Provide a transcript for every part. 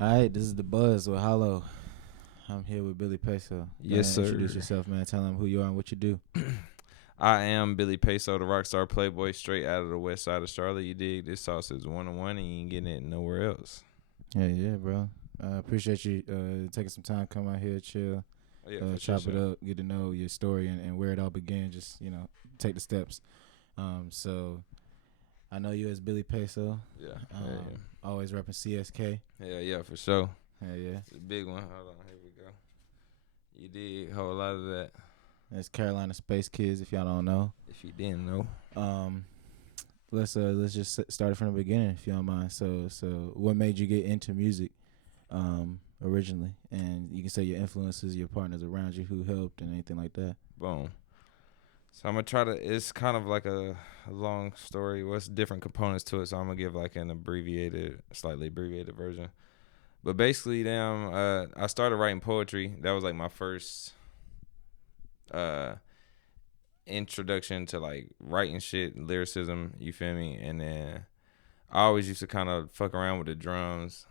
All right, this is the Buzz with Hollow. I'm here with Billy Peso. Yes, sir. Introduce yourself, man. Tell them who you are and what you do. I am Billy Peso, the rockstar playboy, straight out of the west side of Charlotte. You dig? This sauce is 101, and you ain't getting it nowhere else. Yeah, bro. Appreciate you taking some time, come out here, chill, chop it up, get to know your story and where it all began. Just take the steps. So I know you as Billy Peso. Yeah. Always repping CSK. Yeah, for sure. Yeah. It's a big one. Hold on, here we go. You did a whole lot of that. That's Carolina Space Kids, if y'all don't know. If you didn't know. Let's just start it from the beginning, if you don't mind. So what made you get into music originally? And you can say your influences, your partners around you who helped and anything like that. Boom. So I'm going to try to, it's kind of like a long story. What's different components to it? So I'm going to give like an slightly abbreviated version. But basically, I started writing poetry. That was like my first introduction to like writing shit, lyricism, you feel me? And then I always used to kind of fuck around with the drums.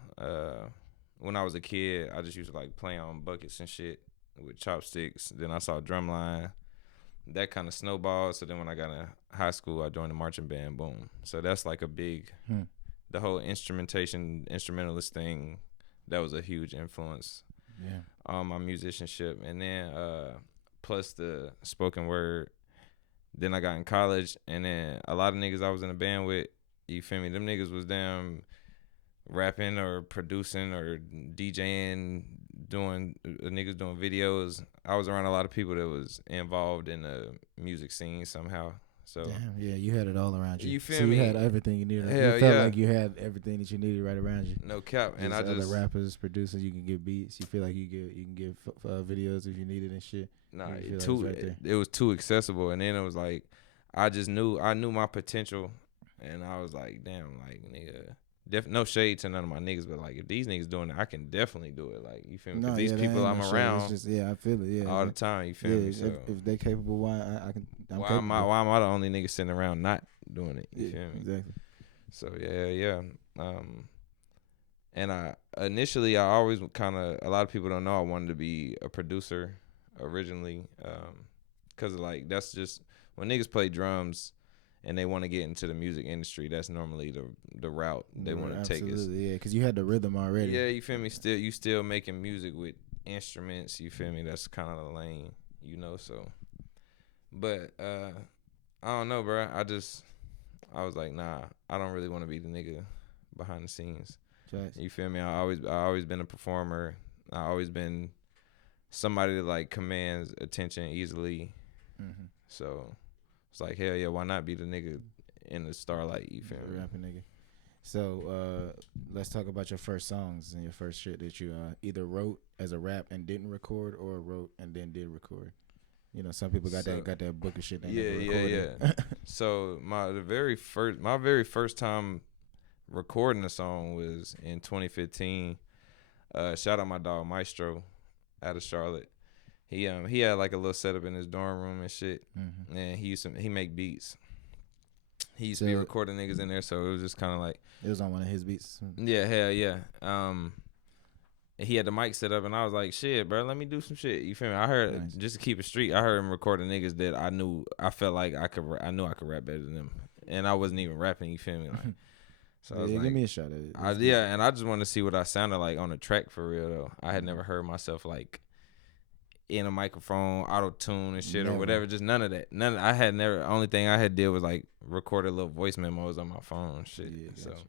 When I was a kid, I just used to like play on buckets and shit with chopsticks. Then I saw drumline. That kind of snowballed. So then when I got in high school, I joined the marching band. Boom. So that's like a big, the whole instrumentalist thing, that was a huge influence on my musicianship. And then plus the spoken word. Then I got in college, and then a lot of niggas I was in a band with, you feel me? Them niggas was damn rapping or producing or DJing, niggas doing videos. I was around a lot of people that was involved in the music scene somehow. So damn, yeah, you had it all around you. You feel me? You had everything you needed. Hell you felt yeah. like you had everything that you needed right around you. No cap. And other rappers, producers, you can get beats. You feel like you can give videos if you need it and shit. Nah, it was too accessible. And then it was like, I knew my potential, and I was like, damn, like nigga, no shade to none of my niggas, but like if these niggas doing it, I can definitely do it. Like, you feel me? Because these people I'm around, just, I feel it. all the time. You feel me? So if they capable, why I can? Why am I the only nigga sitting around not doing it? You feel me? Exactly. So yeah. And I always kind of, a lot of people don't know I wanted to be a producer originally, because like that's just when niggas play drums and they want to get into the music industry, that's normally the route they want to take. Yeah, because you had the rhythm already. Yeah, you feel me? You still making music with instruments, you feel me? That's kind of the lane, so. But I don't know, bro. I was like, nah, I don't really want to be the nigga behind the scenes. Nice. You feel me? I always been a performer. I always been somebody that like commands attention easily. Mm-hmm. So it's like, hell yeah, why not be the nigga in the starlight? You feel me? Rapping nigga. So let's talk about your first songs and your first shit that you either wrote as a rap and didn't record, or wrote and then did record. Some people got that book of shit. Yeah. So my very first time recording a song was in 2015. Shout out my dog Maestro out of Charlotte. He had like a little setup in his dorm room and shit, and he make beats. He used to be recording niggas in there, so it was just kind of like it was on one of his beats. Yeah, hell yeah. He had the mic set up, and I was like, shit, bro, let me do some shit. You feel me? I heard, just to keep it street, I heard him recording niggas that I knew I knew I could rap better than them, and I wasn't even rapping. You feel me? Like, so I was like, give me a shot at it. And I just wanted to see what I sounded like on the track for real though. I had never heard myself like in a microphone, auto tune and shit or whatever. Just none of that. I had never. Only thing I had did was like recorded little voice memos on my phone and shit. Yeah, so. Gotcha.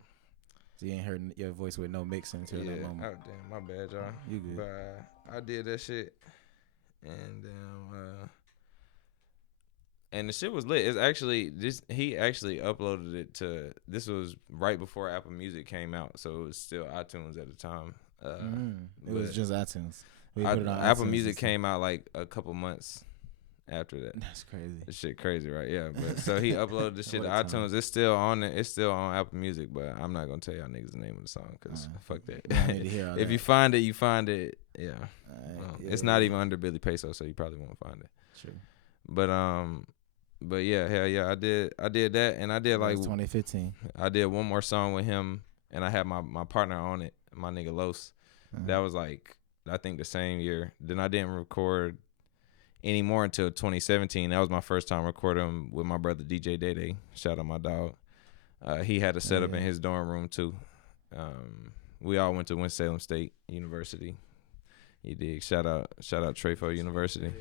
So you ain't heard your voice with no mixing until that moment. Oh damn, my bad, y'all. You good? But I did that shit, and and the shit was lit. It's actually he actually uploaded it to. This was right before Apple Music came out, so it was still iTunes at the time. It was just iTunes. Apple Music came out like a couple months after that. That's crazy. This shit crazy, right? Yeah, but so he uploaded the shit to iTunes. It's still on it. It's still on Apple Music, but I'm not gonna tell y'all niggas the name of the song because fuck that. If you find it, you find it. Yeah, it's not even under Billy Peso, so you probably won't find it. True. But yeah, hell yeah, I did that, and I did like 2015. I did one more song with him, and I had my partner on it. my nigga Los. That was like, I think the same year. Then I didn't record anymore until 2017. That was my first time recording with my brother DJ Day Day. Shout out my dog. He had a setup in his dorm room too. We all went to Winston-Salem State University. You dig? Shout out Trefo University.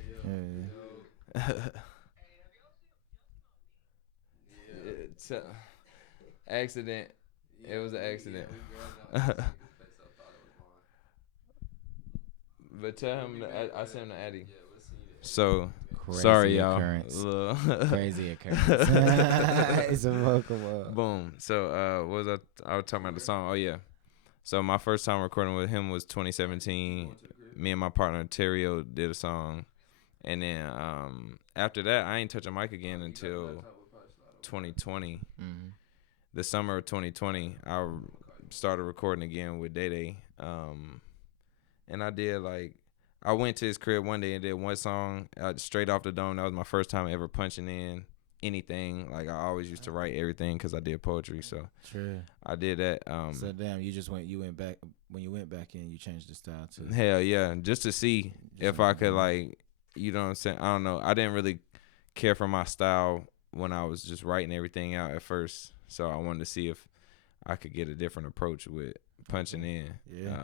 Accident. It was an accident. But tell him I sent him to Addy. So crazy sorry, occurrence. Y'all. Crazy occurrence. It's a vocal word. Boom. So what was I was talking about the song. Oh yeah. So my first time recording with him was 2017. Me and my partner Terrio did a song, and then after that I ain't touch a mic again until 2020. Mm-hmm. The summer of 2020, I started recording again with Day Day. And I did I went to his crib one day and did one song straight off the dome. That was my first time ever punching in anything. Like I always used to write everything because I did poetry. So true. I did that. So damn, you went back when you went back in, you changed the style too. Hell yeah, just to see if I could you know what I'm saying. I don't know. I didn't really care for my style when I was just writing everything out at first. So I wanted to see if I could get a different approach with punching in. Yeah.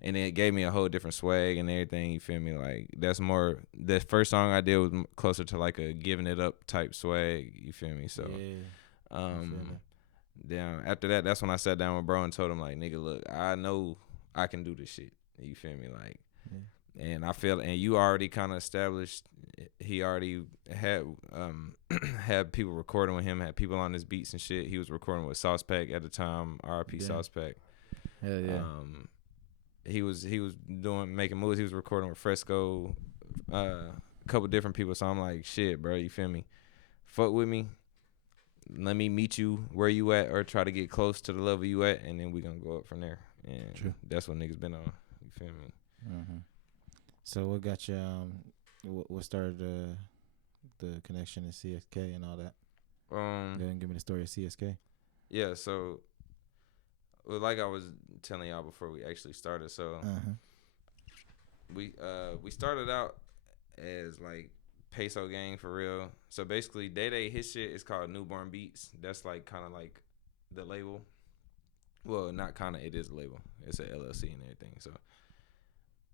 And it gave me a whole different swag and everything. You feel me? Like that's more. The first song I did was closer to like a giving it up type swag. You feel me? So, then after that, that's when I sat down with bro and told him like, nigga, look, I know I can do this shit. You feel me? Like, and I feel, and you already kind of established. He already had had people recording with him, had people on his beats and shit. He was recording with Sauce Pack at the time. R.I.P. Sauce Pack. Hell yeah. He was making moves. He was recording with Fresco, a couple different people. So I'm like, shit, bro, you feel me? Fuck with me. Let me meet you where you at, or try to get close to the level you at, and then we gonna go up from there. And that's what niggas been on. You feel me? Mm-hmm. So what got you? What started the connection to CSK and all that? Go ahead and give me the story of CSK. Yeah. So, like I was telling y'all before we actually started, so we started out as like Peso Gang for real. So basically, Day Day, his shit is called Newborn Beats. That's like kind of like the label. Well, not kind of. It is a label. It's a LLC and everything. So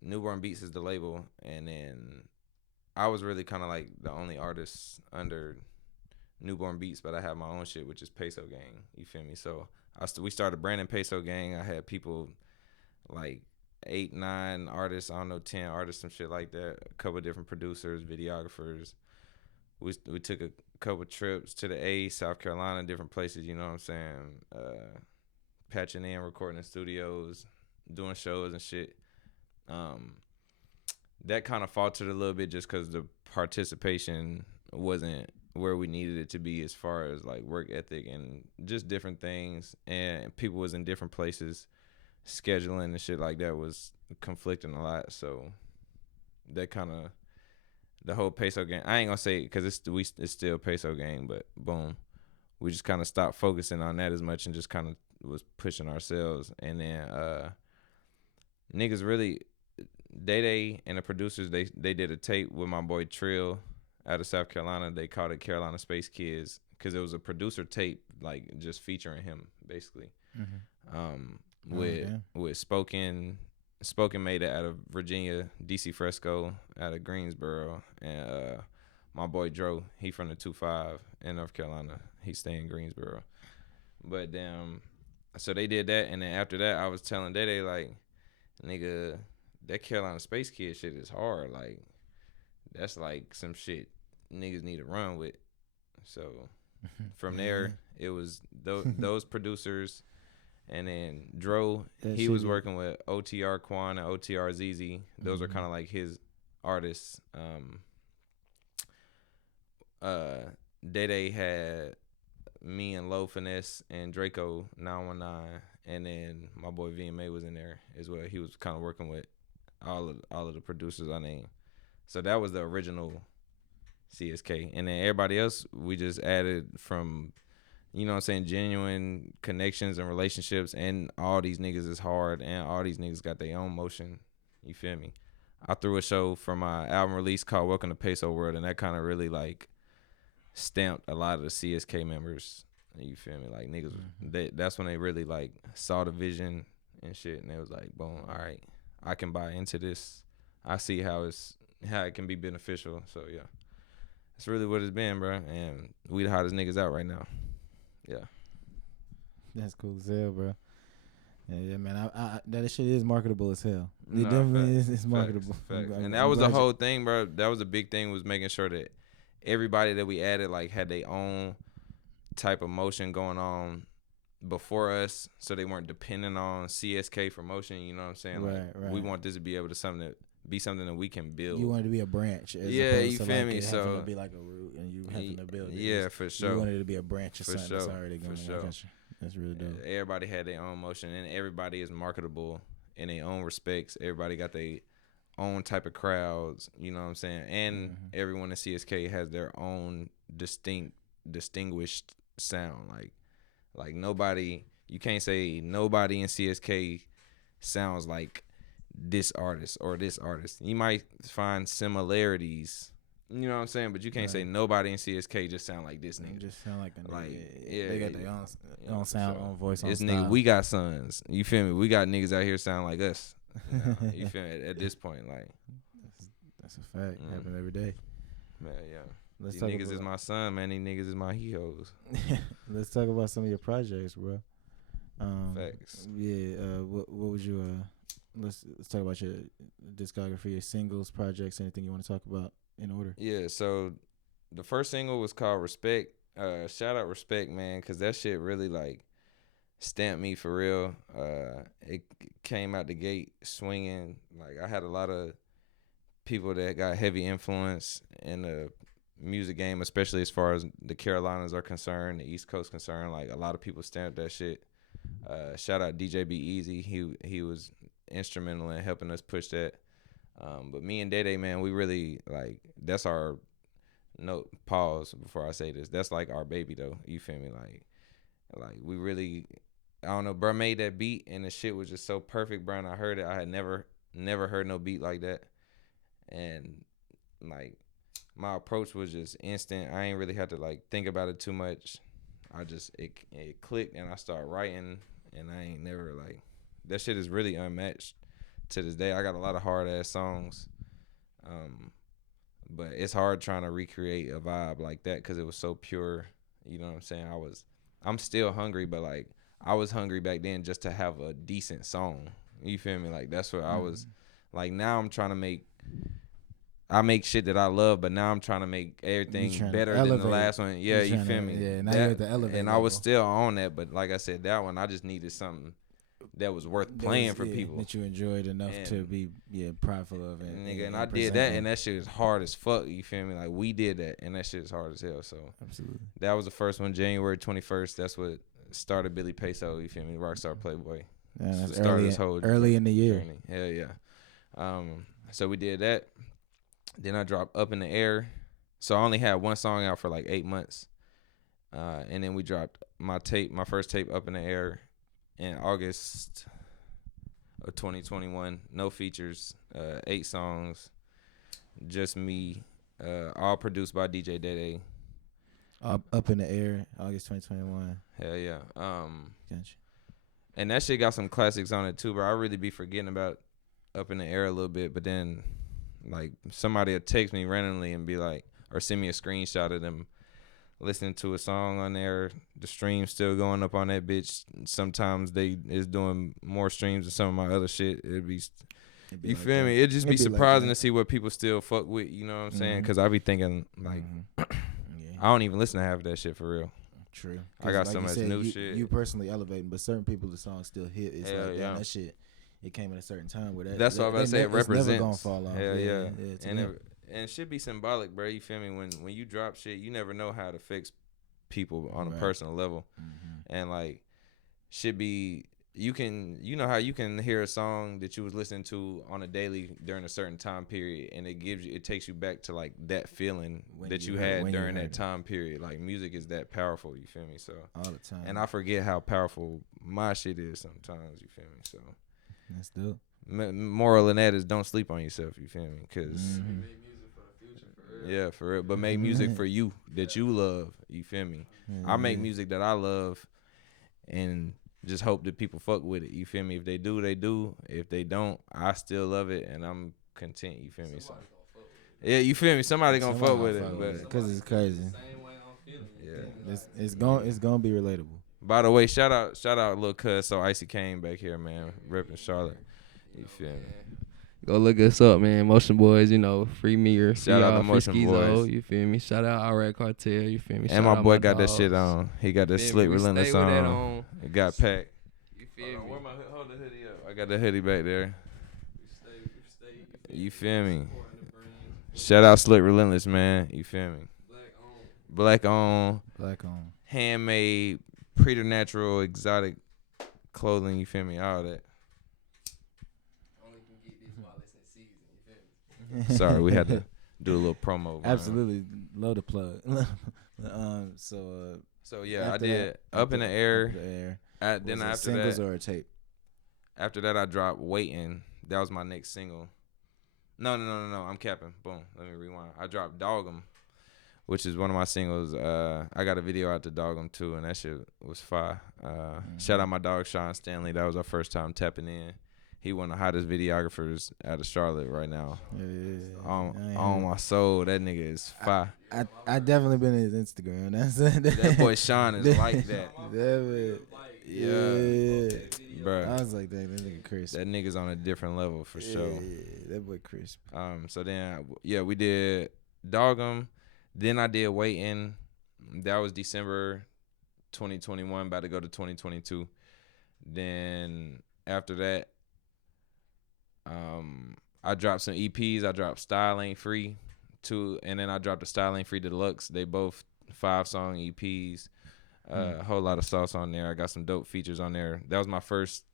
Newborn Beats is the label, and then I was really kind of like the only artist under Newborn Beats, but I have my own shit, which is Peso Gang. You feel me? So we started branding Peso Gang. I had people like 8, 9 artists, I don't know, 10 artists, some shit like that. A couple of different producers, videographers. We took a couple trips to the A, South Carolina, different places, you know what I'm saying? Patching in, recording in studios, doing shows and shit. That kind of faltered a little bit just because the participation wasn't where we needed it to be as far as like work ethic and just different things, and people was in different places. Scheduling and shit like that was conflicting a lot, so that kind of the whole Peso Gang. I ain't gonna say because it's still Peso Gang, but boom, we just kind of stopped focusing on that as much and just kind of was pushing ourselves. And then niggas really, Day Day and the producers, they did a tape with my boy Trill out of South Carolina. They called it Carolina Space Kids because it was a producer tape, like just featuring him basically. With Spoken made it out of Virginia, DC Fresco out of Greensboro, and my boy Dro, he from the 2-5 in North Carolina. He stay in Greensboro. But so they did that, and then after that, I was telling Day Day like, nigga, that Carolina Space Kid shit is hard. Like, that's like some shit niggas need to run with. So from there, it was those producers. And then Dro, he was working with OTR Quan and OTR ZZ. Those are kind of like his artists. Day Day had me and Low Finesse and Draco 919, and then my boy VMA was in there as well. He was kind of working with all of the producers I named. So that was the original CSK, and then everybody else we just added from you know what I'm saying, genuine connections and relationships, and all these niggas is hard, and all these niggas got their own motion. You feel me? I threw a show for my album release called Welcome to Peso World, and that kind of really, like, stamped a lot of the CSK members. You feel me? Like, niggas, that's when they really, like, saw the vision and shit, and they was like, boom, all right, I can buy into this. I see how it can be beneficial. So, yeah. That's really what it's been, bro. And we the hottest niggas out right now. Yeah. That's cool as hell, bro. Yeah, man. I that shit is marketable as hell. It definitely is. It's marketable. Facts. And that was the whole thing, bro. That was a big thing, was making sure that everybody that we added, like, had their own type of motion going on before us, so they weren't dependent on CSK for motion. You know what I'm saying? Right. We want this to be able to be something that we can build. You want it to be a branch. You feel me? So having to be like a root, and you having to build it. Yeah, for sure. You want it to be a branch or something that's already going. For sure. That's really dope. Everybody had their own motion, and everybody is marketable in their own respects. Everybody got their own type of crowds. You know what I'm saying? And everyone in CSK has their own distinguished sound. Like nobody, you can't say nobody in CSK sounds like this artist or this artist. You might find similarities, you know what I'm saying, but you can't say nobody in CSK just sound like this nigga. Just sound like a nigga. Like, they got their own sound, own voice, own this style. Nigga, we got sons. You feel me? We got niggas out here sound like us. You feel me? At this point, like, that's a fact. Happen every day. Man, yeah. These niggas is my son, man. These niggas is my heroes. Let's talk about some of your projects, bro. Facts. Yeah. What would you let's talk about your discography, your singles, projects, anything you want to talk about in order. Yeah. So the first single was called Respect. Shout out Respect, man, because that shit really, like, stamped me for real. It came out the gate swinging. Like, I had a lot of people that got heavy influence in the music game, especially as far as the Carolinas are concerned, the East Coast concerned. Like, a lot of people stamped that shit. Shout out DJ Be Easy. He was instrumental in helping us push that. But me and Day, man, we really, like, that's our pause before I say this. That's like our baby though. You feel me? Like we really, I don't know, bro made that beat and the shit was just so perfect, bro. And I heard it. I had never heard no beat like that. And like my approach was just instant. I ain't really had to like think about it too much. I just it clicked and I started writing, and I ain't never like, that shit is really unmatched to this day. I got a lot of hard ass songs, but it's hard trying to recreate a vibe like that because it was so pure. You know what I'm saying? I'm still hungry, but like I was hungry back then just to have a decent song. You feel me? Like that's what I was like. Now I'm trying to I make shit that I love, but now I'm trying to make everything better than the last one. Yeah, you feel me? Yeah, now you're at the elevator. And I was still on that, but like I said, that one I just needed something that was worth playing for people that you enjoyed enough to be prideful of. And I did that, and that shit is hard as fuck. You feel me? Like we did that, and that shit is hard as hell. So absolutely, that was the first one, January 21st. That's what started Billy Peso. You feel me? Rockstar Playboy. Yeah, that's early in the year. Hell yeah. So we did that. Then I dropped Up in the Air. So I only had one song out for like 8 months. And then we dropped my first tape, Up in the Air, in August of 2021. No features, 8 songs, just me, all produced by DJ Day. Up in the Air, August 2021. Hell yeah. Gotcha. And that shit got some classics on it too, bro. I really be forgetting about Up in the Air a little bit, but then like somebody will text me randomly and be like, or send me a screenshot of them listening to a song on there. The stream's still going up on that bitch. Sometimes they is doing more streams than some of my other shit. You like feel me? It'd just be surprising to see what people still fuck with. You know what I'm saying? Because I be thinking like, I don't even listen to half of that shit for real. True. I got so much new shit. You personally elevating, but certain people the song still hit. It's like damn, that shit. It came at a certain time where that's what I'm about to say. It represents. It's never gonna fall off. Hell yeah. And it should be symbolic, bro. You feel me? When you drop shit, you never know how it affects people on a personal level, and like should be you know how you can hear a song that you was listening to on a daily during a certain time period, and it takes you back to like that feeling that you had during that time period. Like music is that powerful, you feel me? So all the time. And I forget how powerful my shit is sometimes, you feel me? So that's dope. Moral in that is don't sleep on yourself, you feel me? Cause yeah, for real. But make music for you that you love, you feel me? I make music that I love, and just hope that people fuck with it. You feel me? If they do, they do. If they don't, I still love it, and I'm content. You feel me? So, yeah, you feel me? Somebody gonna fuck with it, but because it's crazy. Yeah, it's gonna be relatable. By the way, shout out, Lil Cuz, so Icy Kane back here, man, repping Charlotte. You feel me? Go look us up, man. Motion Boys, you know, free me or shout out to Motion Boys. You feel me? Shout out Alright Cartel, you feel me? And my boy got that shit on. He got that Slick Relentless on. It got packed. You feel me? Where my hold the hoodie up? I got the hoodie back there. You feel me? Shout out Slick Relentless, man. You feel me? Black on. Handmade, preternatural, exotic clothing. You feel me? All that. Sorry, we had to do a little promo. Absolutely, load the plug. So yeah, I did Up in the Air. Then after singles that, or a tape. After that, I dropped Waiting. That was my next single. No. I'm capping. Boom. Let me rewind. I dropped Dog 'Em, which is one of my singles. I got a video out to Dog 'Em too, and that shit was fire. Shout out my dog Sean Stanley. That was our first time tapping in. He one of the hottest videographers out of Charlotte right now. Yeah. On my soul, that nigga is fire. I definitely been in his Instagram. That boy Sean is like that. Yeah. Bro. I was like, that nigga crisp. That nigga's on a different level for sure. Yeah, that boy crisp. So then, we did Dog 'Em. Then I did Waiting. That was December 2021, about to go to 2022. Then after that, I dropped some EPs. I dropped Style Ain't Free 2, and then I dropped the Style Ain't Free Deluxe. They both 5-song EPs. A whole lot of sauce on there. I got some dope features on there. That was my first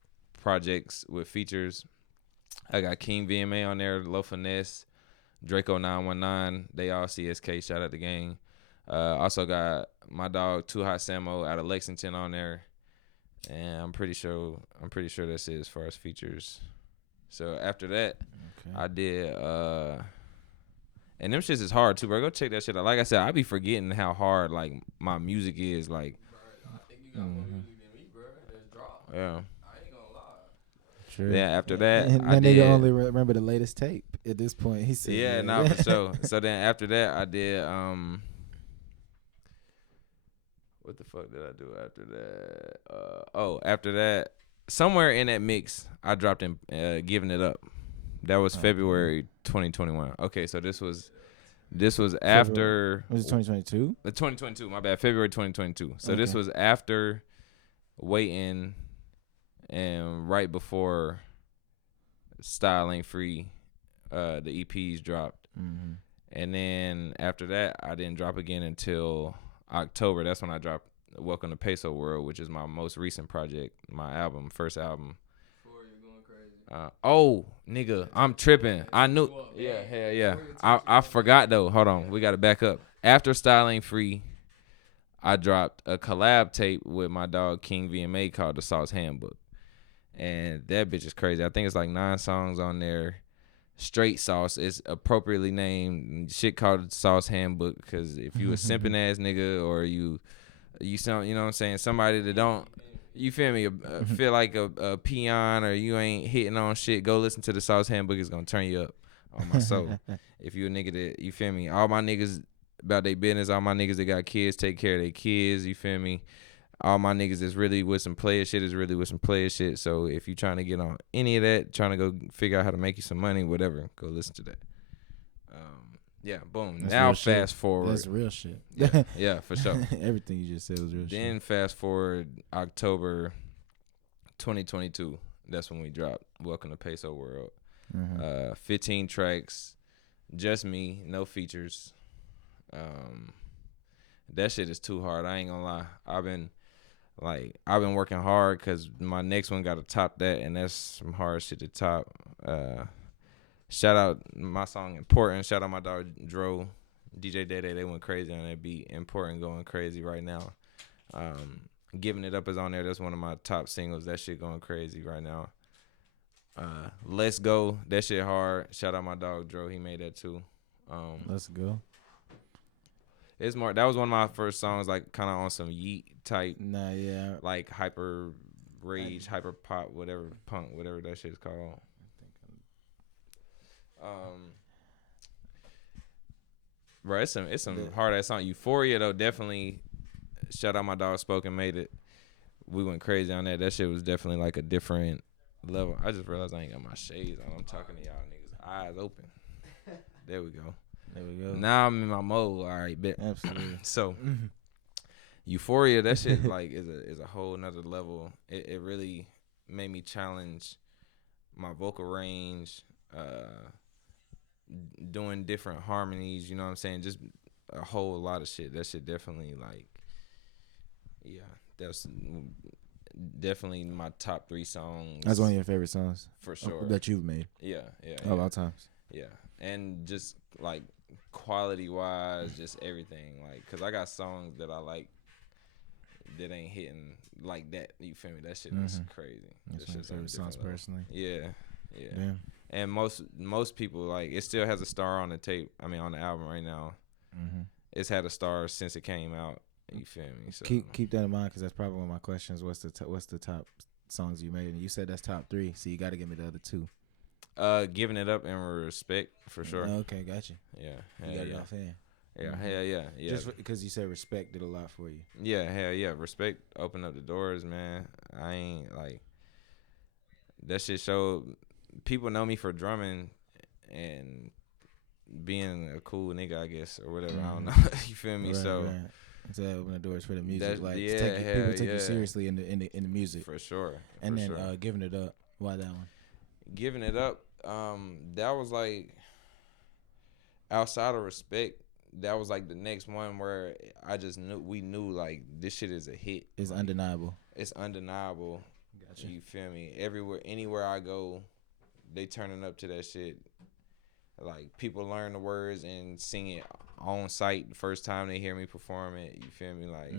projects with features. I got King VMA on there, Low Finesse, Draco 919. They all CSK. Shout out the gang. Also got my dog Too Hot Samo out of Lexington on there, and I'm pretty sure that's it as far as features. So after that, I did, and them shits is hard too, bro. Go check that shit out. Like I said, I be forgetting how hard like my music is. Like, I think you got more music than me, bro. That's drop. Yeah. I ain't gonna lie. True. Then after that, I did. Nigga only remember the latest tape at this point. He said, "Yeah, nah, for sure." So then after that, I did. What the fuck did I do after that? After that, somewhere in that mix, I dropped in Giving It Up. That was February 2021. Okay, so this was after. Was it 2022? 2022. My bad. February 2022. So this was after Waiting, and right before Style Ain't Free, the EPs dropped. Mm-hmm. And then after that, I didn't drop again until October. That's when I dropped Welcome to Peso World, which is my most recent project, my first album. Nigga, I'm tripping. I knew. Yeah, hell yeah. I forgot though. Hold on, we gotta back up. After Style Ain't Free, I dropped a collab tape with my dog King VMA called The Sauce Handbook, and that bitch is crazy. I think it's like 9 songs on there. Straight sauce is appropriately named. Shit called Sauce Handbook because if you a simping ass nigga or you sound, you know what I'm saying, somebody that don't. You feel me? Feel like a peon or you ain't hitting on shit. Go listen to the Sauce Handbook. It's gonna turn you up on my soul. If you a nigga that, you feel me? All my niggas about their business. All my niggas that got kids take care of their kids. You feel me? All my niggas that's really with some player shit is really with some player shit. So if you trying to get on any of that, trying to go figure out how to make you some money, whatever, go listen to that. Yeah, boom. That's now fast forward. That's real shit. Yeah, for sure. Everything you just said was real shit. Then fast forward October 2022. That's when we dropped Welcome to Peso World. 15 tracks, just me, no features. That shit is too hard. I ain't gonna lie. like I've been working hard because my next one got to top that, and that's some hard shit to top. Shout out my song Important. Shout out my dog Dro, DJ Day. They went crazy on that beat. Important going crazy right now. Giving It Up is on there. That's one of my top singles. That shit going crazy right now. Let's Go. That shit hard. Shout out my dog Dro. He made that too. Let's Go. It's more. That was one of my first songs, like kind of on some Yeet type. Nah, yeah. Like hyper rage, hyper pop, whatever, punk, whatever that shit's called. Bro, it's some hard ass song. Euphoria though, definitely. Shout out my dog Spoken made it. We went crazy on that. That shit was definitely like a different level. I just realized I ain't got my shades on. I'm talking to y'all niggas, eyes open. There we go. There we go. Now I'm in my mode. All right, bet. Absolutely. So, Euphoria, that shit like is a whole nother level. It really made me challenge my vocal range, doing different harmonies. You know what I'm saying? Just a whole lot of shit. That shit definitely like, yeah, that's definitely my top 3 songs. That's one of your favorite songs for sure that you've made. Yeah. Of all times. Yeah, and just like quality wise, just everything. Like, cause I got songs that I like that ain't hitting like that. You feel me? That shit is crazy. That's one of your favorite songs personally. Yeah. Damn. And most people, like, it still has a star on the tape. I mean, on the album right now. It's had a star since it came out. You feel me? So keep that in mind, because that's probably one of my questions. What's the top songs you made? And you said that's top 3, so you got to give me the other 2. Giving It Up and Respect for sure. Okay, got you. Yeah, you got it off hand. Yeah, hell yeah. Just because you said Respect did a lot for you. Yeah, hell yeah. Respect opened up the doors, man. I ain't like that shit showed people know me for drumming and being a cool nigga, I guess, or whatever. I don't know. You feel me? Right, so. Right. So that opened the doors for the music. Like, yeah, people take you seriously in the music. For sure. And then Giving It Up. Why that one? Giving It Up. That was like outside of Respect. That was like the next one where I just we knew like this shit is a hit. It's like, undeniable. It's undeniable. Gotcha. You feel me? Anywhere I go, they turning up to that shit. Like, people learn the words and sing it on site the first time they hear me perform it. You feel me? Like,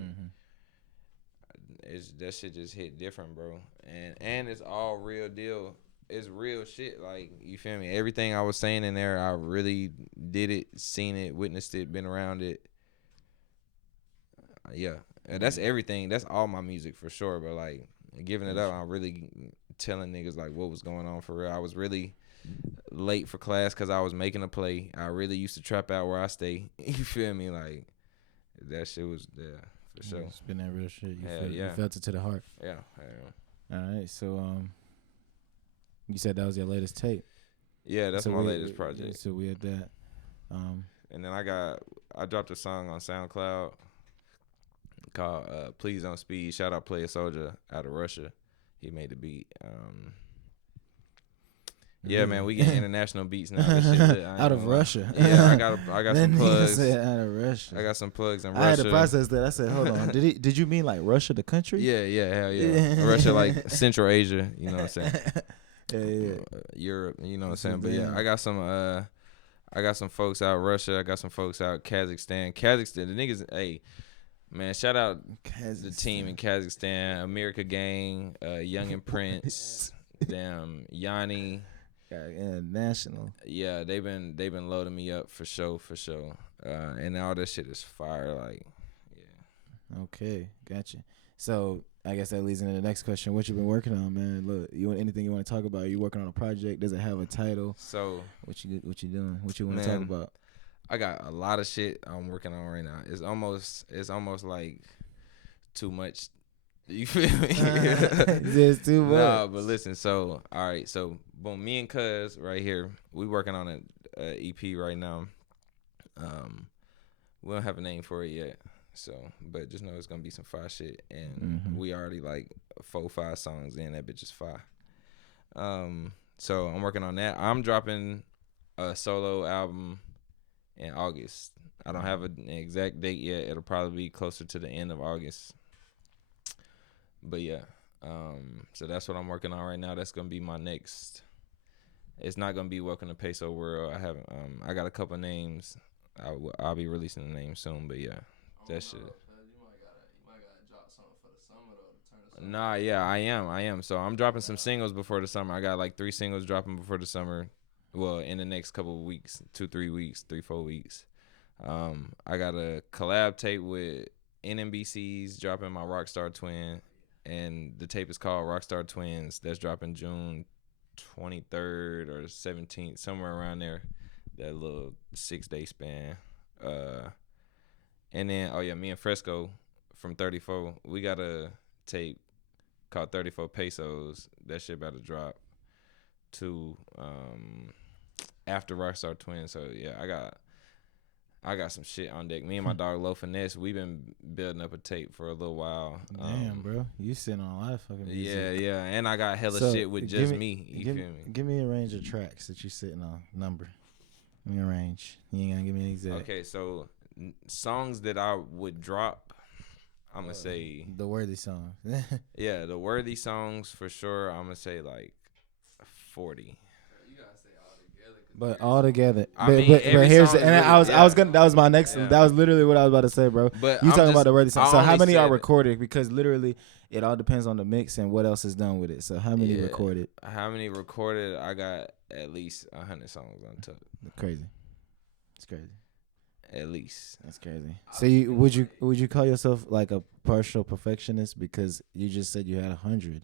that shit just hit different, bro. And it's all real deal. It's real shit. Like, you feel me? Everything I was saying in there, I really did it, seen it, witnessed it, been around it. Yeah. And that's everything. That's all my music for sure. But, like, Giving It Up, I'm really telling niggas, like, what was going on for real. I was really late for class because I was making a play. I really used to trap out where I stay. You feel me? Like, that shit was there for sure. It's been that real shit. You felt it to the heart. Yeah. All right. So, you said that was your latest tape. Yeah, that's my latest project. So we had that. And then I dropped a song on SoundCloud called Please Don't Speed. Shout out Play a Soldier out of Russia. He made the beat. Yeah, man, we get international beats now. This shit out of Russia. Yeah, I got some plugs. Out of Russia. I got some plugs in Russia. I had to process that. I said, hold on. Did you mean like Russia, the country? Yeah, hell yeah. Russia, like Central Asia. You know what I'm saying? Yeah. Europe. You know what I'm saying? But yeah, I got some folks out Russia. I got some folks out Kazakhstan. The niggas. Hey, man, shout out the team in Kazakhstan. America Gang, Young and Prince, damn Yanni. International. Yeah, they've been loading me up for sure. And all that shit is fire. Like, yeah. Okay, gotcha. So I guess that leads into the next question. What you been working on, man? Look, anything you want to talk about? Are you working on a project? Does it have a title? So what you doing? What you want to talk about? I got a lot of shit I'm working on right now. It's almost like too much. You feel me? It's too much. Nah, but listen. So all right. So boom, me and Cuz right here. We working on an EP right now. We don't have a name for it yet. So, but just know it's gonna be some fire shit, and we already like 4-5 songs in. That bitch is fire. So I'm working on that. I'm dropping a solo album in August. I don't have an exact date yet. It'll probably be closer to the end of August. But yeah, so that's what I'm working on right now. That's gonna be my next. It's not gonna be Welcome to Peso World. I haven't. I got a couple names. I'll be releasing the name soon. But yeah, that shit. You might gotta drop something for the summer though to turn the summer. Nah, yeah, I am. So I'm dropping some singles before the summer. I got like 3 singles dropping before the summer. Well, in the next couple of weeks, 2-3 weeks, 3-4 weeks. I got a collab tape with NMB Ceez dropping my Rockstar Twin, and the tape is called Rockstar Twins. That's dropping June 23rd or 17th, somewhere around there. That little 6-day span. And then me and Fresco from 34, we got a tape called 34 Pesos. That shit about to drop to after Rockstar Twins. So yeah, I got some shit on deck. Me and my dog Lo Finesse, we've been building up a tape for a little while. Damn, bro, you sitting on a lot of fucking music. Yeah, and I got hella shit with just me. You feel me? Give me a range of tracks that you sitting on. Number. Give me a range. You ain't gonna give me an exact. Okay, so songs that I would drop, I'm gonna say the worthy songs. Yeah, the worthy songs for sure. I'm gonna say like 40. But all together, but here's and I was gonna, that was my next, that was literally what I was about to say, bro. But you talking about the worthy songs. So how many are recorded? Because literally it all depends on the mix and what else is done with it. So how many recorded? How many recorded? I got at least 100 songs on top. Crazy. It's crazy. At least. That's crazy. So would you call yourself like a partial perfectionist because you just said you had 100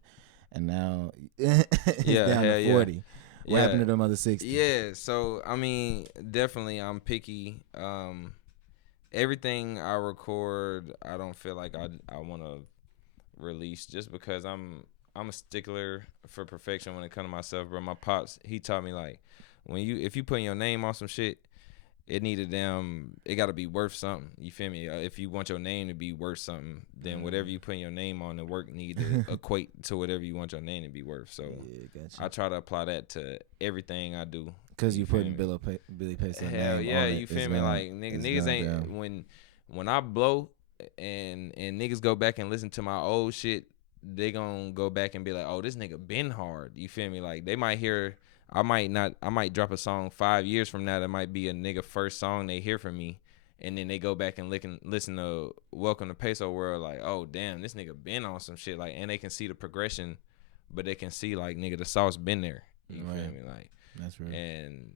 and now it's down to 40? Yeah. What happened to them other 60? Yeah, so I mean, definitely I'm picky. Everything I record, I don't feel like I want to release just because I'm a stickler for perfection when it comes to myself, bro. My pops, he taught me like if you put your name on some shit, it got to be worth something. You feel me? If you want your name to be worth something, then whatever you put your name on, the work need to equate to whatever you want your name to be worth. So gotcha. I try to apply that to everything I do. Because you putting Billy Peso. Hell yeah, you feel me? Like niggas ain't when I blow and niggas go back and listen to my old shit, they gonna go back and be like, oh, this nigga been hard. You feel me? Like they might hear. I might drop a song 5 years from now that might be a nigga first song they hear from me, and then they go back and listen to Welcome to Peso World like, oh damn, this nigga been on some shit, like, and they can see the progression, but they can see like, nigga, the sauce been there. You feel me? Like that's right. And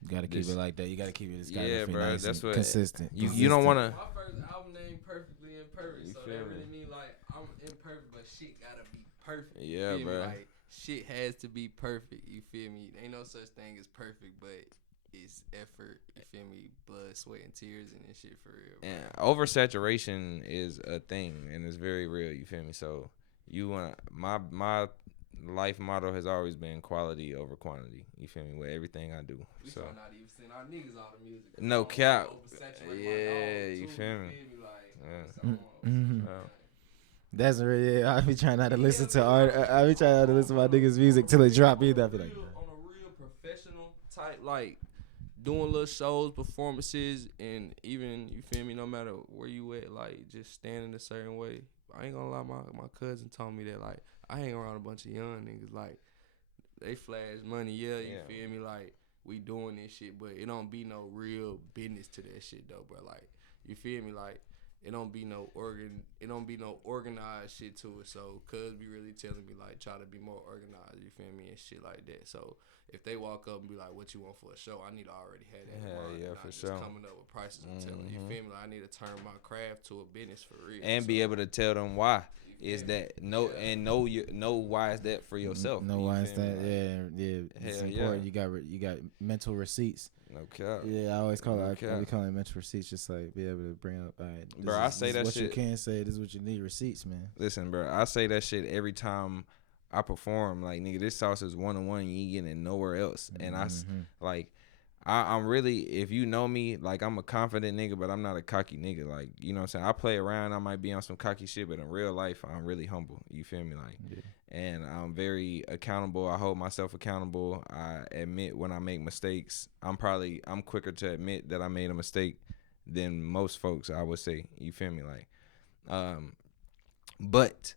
you gotta keep it like that. You gotta keep it bro. Nice, that's what consistent. You don't wanna. My first album named Perfectly Imperfect, so that really mean like I'm imperfect, but shit gotta be perfect. Yeah, bro. Like, shit has to be perfect, you feel me? Ain't no such thing as perfect, but it's effort, you feel me? Blood, sweat, and tears and this shit for real, bro. And oversaturation is a thing, and it's very real, you feel me? So you want my life motto has always been quality over quantity, you feel me, with everything I do. We so not even send our niggas all the music. no cap. Yeah, you feel me? That's really. I be trying not to listen to art. I be trying not to listen to my niggas' music till it drop either. I be like, on a real professional type, like doing little shows, performances, and even, you feel me, no matter where you at, like just standing a certain way. I ain't gonna lie, my cousin told me that like I hang around a bunch of young niggas, like they flash money, you feel me, like we doing this shit, but it don't be no real business to that shit though, bro. Like, you feel me, like. It don't be no organized shit to it. So cuz be really telling me like try to be more organized, you feel me, and shit like that. So if they walk up and be like, what you want for a show, I need to already have that in mind. Yeah, for sure. Coming up with prices and telling you feel me, like I need to turn my craft to a business for real. And be able to tell them why is that and know why is that for yourself. Know why is that? Yeah. It's important. You got mental receipts. No cap. Yeah, I always call it. I be calling it mental receipts, just like be able to bring up. All right, bro, I say that what shit. You can say. This is what you need. Receipts, man. Listen, bro, I say that shit every time I perform. Like, nigga, this sauce is 1-on-1. You ain't getting it nowhere else. And I'm really, if you know me, like, I'm a confident nigga, but I'm not a cocky nigga. Like, you know what I'm saying? I play around. I might be on some cocky shit, but in real life, I'm really humble. You feel me? Like, and I'm very accountable. I hold myself accountable. I admit when I make mistakes. I'm quicker to admit that I made a mistake than most folks, I would say. You feel me? Like, but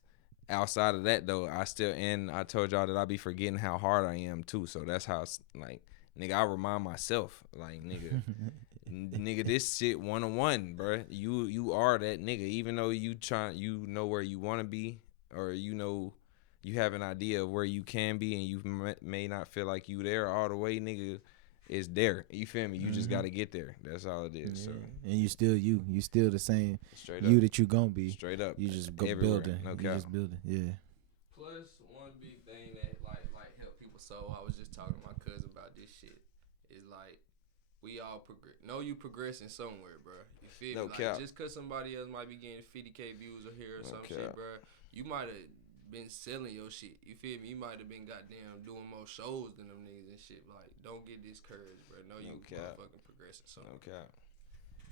outside of that though, I told y'all that I be forgetting how hard I am too. So that's how it's like, nigga, I remind myself, like, nigga, nigga, this shit 101, bruh. You are that nigga, even though you know where you want to be, or you know you have an idea of where you can be, and you may not feel like you there all the way, nigga. It's there. You feel me? You just gotta get there. That's all it is. Yeah. So, and you still you still the same straight you up. that you gonna be. Straight up. You just go everywhere. building. No you cap. just building. Yeah. Plus, one big thing that like help people. So I was just talking to my cousin about this shit. Is like we all progress. Know you progressing somewhere, bro. You feel me? Like cap. just cause somebody else might be getting 50K views or here or some shit, bro. You might have been selling your shit. You feel me? You might have been goddamn doing more shows than them niggas and shit. Like, don't get discouraged, bro. Know you motherfucking progressing somewhere. No cap.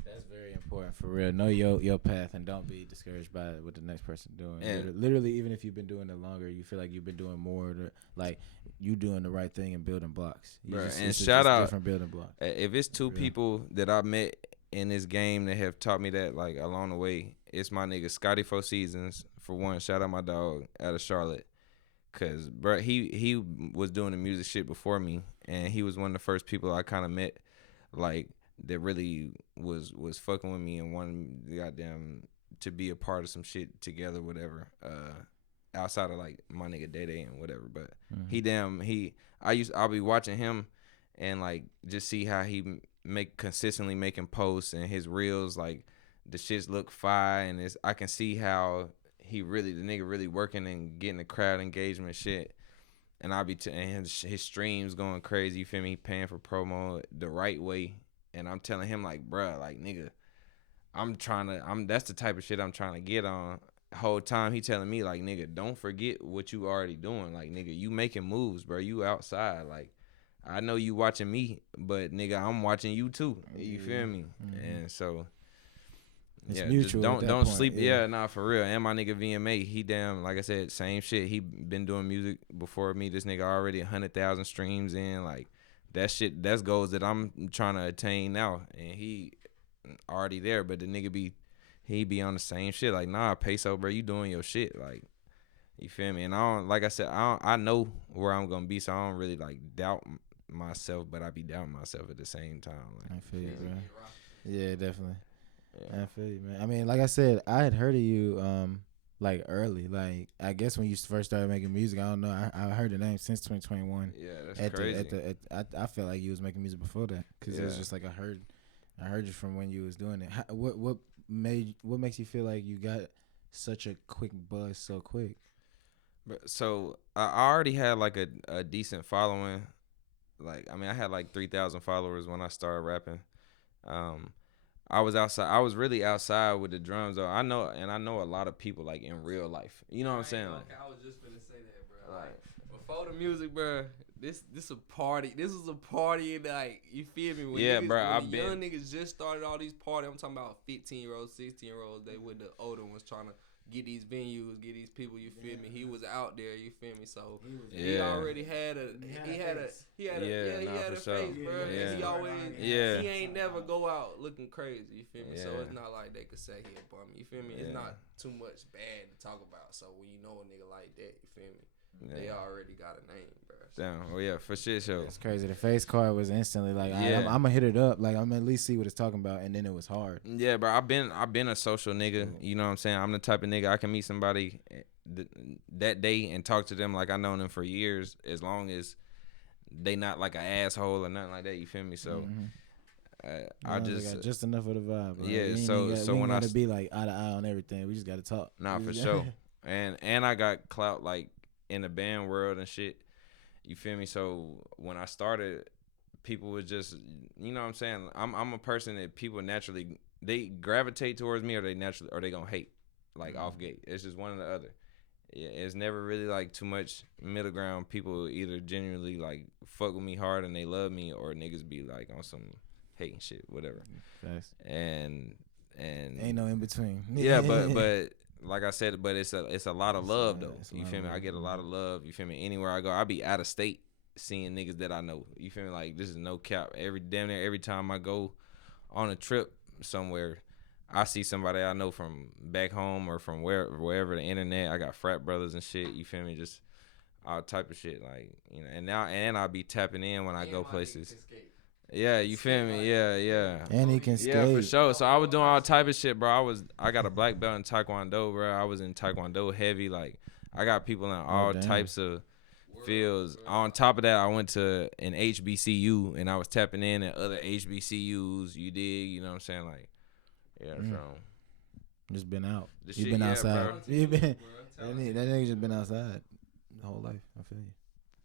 That's very important for real. Know your path and don't be discouraged by what the next person doing. And literally, even if you've been doing it longer, you feel like you've been doing more. Like you doing the right thing and building blocks. And shout out different building blocks. If it's two people that I met in this game that have taught me that like along the way, it's my nigga Scotty 4 Seasons for one. Shout out my dog out of Charlotte, cause bro he was doing the music shit before me, and he was one of the first people I kind of met like that really was fucking with me and wanted goddamn to be a part of some shit together, whatever. Outside of like my nigga Day Day and whatever, but I'll be watching him and like just see how he consistently making posts and his reels, like the shits look fire, and I can see how the nigga really working and getting the crowd engagement shit. And I'll be and his streams going crazy, you feel me? He paying for promo the right way. And I'm telling him like, bruh, like nigga, that's the type of shit I'm trying to get on. Whole time he telling me like, nigga, don't forget what you already doing. Like, nigga, you making moves, bro. You outside. Like, I know you watching me, but nigga, I'm watching you too. You feel me? And so it's mutual. Don't sleep. Yeah, nah, for real. And my nigga VMA, he damn, like I said, same shit. He been doing music before me. This nigga already 100,000 streams in. Like, that shit, that's goals that I'm trying to attain now. And he already there, but the nigga he be on the same shit. Like, nah, Peso, bro, you doing your shit. Like, you feel me? And I don't, like I said, I know where I'm gonna be, so I don't really like doubt myself, but I be doubting myself at the same time. Like, I feel you, bro. Yeah, definitely. Yeah. I feel you, man. I mean, like I said, I had heard of you like early. Like, I guess when you first started making music, I don't know. I heard the name since 2021. Yeah, that's crazy. I felt like you was making music before that, because it was just like I heard you from when you was doing it. What makes you feel like you got such a quick buzz so quick? So I already had like a decent following. Like, I mean, I had like 3,000 followers when I started rapping. I was outside. I was really outside with the drums, though. I know a lot of people like in real life. You know what I'm saying? Like, I was just gonna say that, bro. Like, before the music, bro. This a party. This was a party, like, you feel me? When young niggas just started all these parties. I'm talking about 15-year-olds, 16-year-olds. They with the older ones trying to get these venues, get these people. You feel me? He was out there. You feel me? So he already had a face, bro. Yeah. And he always he ain't never go out looking crazy. You feel me? So it's not like they could say he a bum. You feel me? It's not too much bad to talk about. So when you know a nigga like that, you feel me? They already got a name, bro. Damn. Oh yeah, for shit show. It's crazy. The face card was instantly like, I'm gonna hit it up. Like, I'm gonna at least see what it's talking about, and then it was hard. Yeah, bro. I've been a social nigga. You know what I'm saying? I'm the type of nigga I can meet somebody that day and talk to them like I known them for years, as long as they not like an asshole or nothing like that. You feel me? So I just got just enough of the vibe. Bro. Yeah. So when I be like eye to eye on everything, we just gotta talk. Nah, for sure. And I got clout like in the band world and shit. You feel me? So when I started, people was just, you know what I'm saying? I'm a person that people naturally, they gravitate towards me, or they gonna hate, like off gate. It's just one or the other. Yeah, it's never really like too much middle ground. People either genuinely like fuck with me hard and they love me, or niggas be like on some hating shit, whatever. Fast. And ain't no in between. Yeah, but like I said, but it's a lot of love though. You feel me? I get a lot of love. You feel me? Anywhere I go, I be out of state seeing niggas that I know. You feel me? Like, this is no cap. Damn near every time I go on a trip somewhere, I see somebody I know from back home or from wherever the internet. I got frat brothers and shit. You feel me? Just all type of shit, like, you know. And I'll be tapping in when I go places. Yeah, you feel me? Yeah. And he can skate. Yeah, for sure. So I was doing all type of shit, bro. I got a black belt in Taekwondo, bro. I was in Taekwondo heavy. Like, I got people in all types of fields. On top of that, I went to an HBCU and I was tapping in at other HBCUs. You dig? You know what I'm saying? Like, yeah, so. Just been out. You been outside. Bro. You been that nigga just been outside the whole life. I feel you.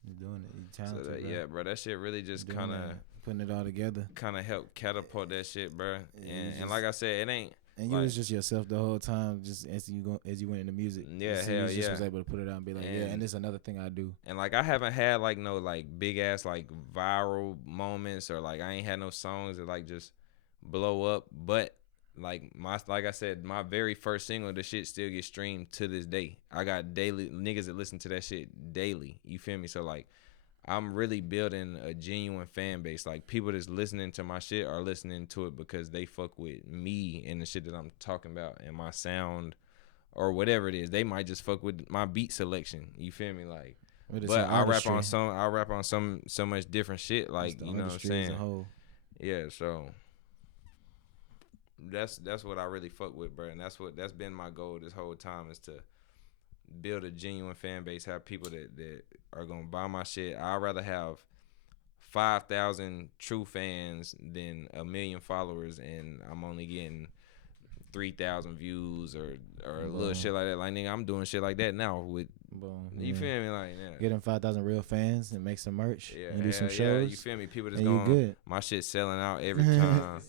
He's doing it. He's talented. So yeah, bro. That shit really just kind of putting it all together. Kind of helped catapult that shit, bro. And like I said, it ain't. And you was just yourself the whole time, just as you went into music. Yeah, so you just was able to put it out and be like, and it's another thing I do. And like I haven't had like no like big ass like viral moments, or like I ain't had no songs that like just blow up. But like I said, my very first single, the shit still gets streamed to this day. I got daily niggas that listen to that shit daily. You feel me? So like, I'm really building a genuine fan base. Like, people that's listening to my shit are listening to it because they fuck with me and the shit that I'm talking about and my sound or whatever it is. They might just fuck with my beat selection. You feel me? Like, but I rap on so much different shit. Like, you know what I'm saying? Yeah. So that's what I really fuck with, bro. And that's been my goal this whole time, is to build a genuine fan base, have people that are gonna buy my shit. I'd rather have 5,000 true fans than 1 million followers and I'm only getting 3,000 views or a little shit like that. Like, nigga, I'm doing shit like that now with you feel me? Like, getting 5,000 real fans and make some merch and do some shows. Yeah, you feel me? People just going, my shit selling out every time.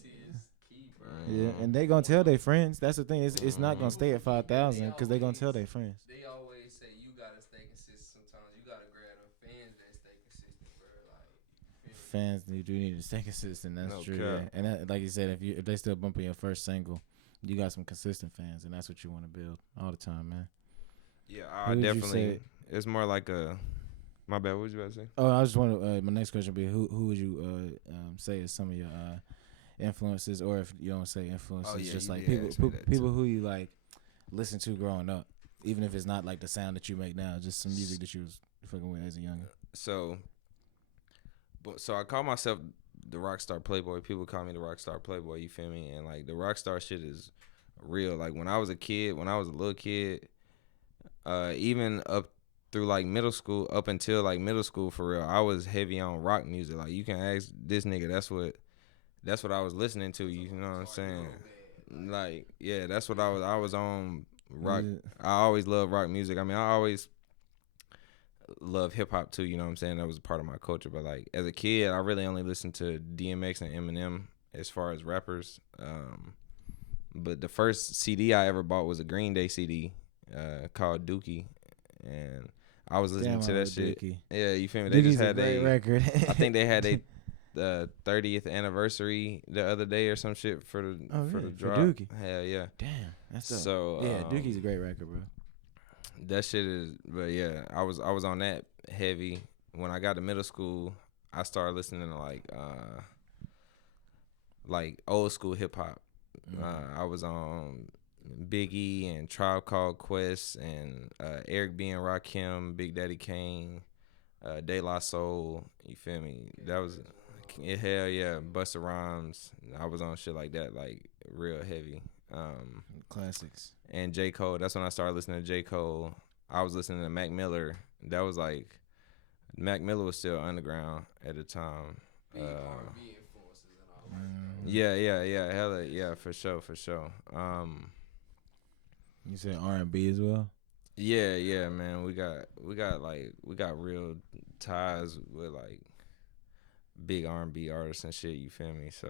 Yeah, and they gonna tell their friends. That's the thing. It's not gonna stay at 5,000 because they gonna tell their friends. They always say you gotta stay consistent. Sometimes you gotta grab them fans that stay consistent, bro. Like, fans, you do need to stay consistent. That's true. Yeah. And that, like you said, if they still bumping your first single, you got some consistent fans, and that's what you want to build all the time, man. Yeah, I definitely. It's more like a. My bad. What was you about to say? Oh, I just want to. My next question would be who would you say is some of your influences, or if you don't say influences, just like people who you like listen to growing up, even if it's not like the sound that you make now, just some music that you was fucking with as a youngin. So I call myself the Rockstar Playboy. People call me the Rockstar Playboy. You feel me? And like the Rockstar shit is real. Like when I was a little kid, even up through like middle school, up until like middle school for real, I was heavy on rock music. Like you can ask this nigga, that's what I was listening to, you know what I'm saying? Like, yeah, that's what I was on rock. I always loved rock music. I mean, I always love hip hop too, you know what I'm saying? That was a part of my culture. But like as a kid, I really only listened to DMX and Eminem as far as rappers. But the first CD I ever bought was a Green Day CD called Dookie. And I was listening to that shit. Dookie. Yeah, you feel me? They Dookie's just had a great record. I think they had the 30th anniversary the other day or some shit for the drop. For Dookie. Hell yeah. Damn, that's dope. So yeah, Dookie's a great record, bro. That shit is, but yeah, I was on that heavy. When I got to middle school, I started listening to like old school hip hop. I was on Biggie and Tribe Called Quest and Eric B. and Rakim, Big Daddy Kane, De La Soul. You feel me? That was. Hell yeah, Busta Rhymes. I was on shit like that, like real heavy. Classics. And J. Cole. That's when I started listening to J. Cole. I was listening to Mac Miller. That was like Mac Miller was still underground at the time. Yeah. Hella yeah, for sure. You said R&B as well? Yeah, man. We got real ties with like big R&B artists and shit, you feel me? So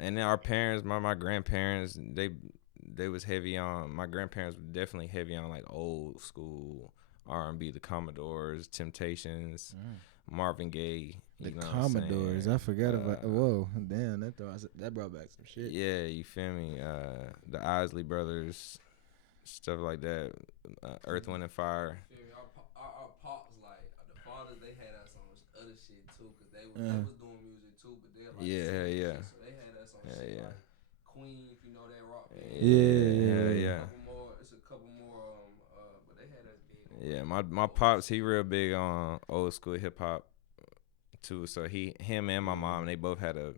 and then our parents, my grandparents, they was heavy on, my grandparents were definitely heavy on like old school R&B, the Commodores, Temptations, Marvin Gaye. The Commodores, I forgot about. Whoa, damn, that brought back some shit. Yeah, you feel me? The Isley Brothers, stuff like that. Earth, Wind and Fire. Our pops, like the fathers, they had us on other shit too, cause they was doing music too, but they're like yeah. So they had us on shit like Queen, if you know that. Yeah. It's a couple more. But they had us big. Yeah, my pops, he real big on old school hip hop too. So him and my mom, they both had a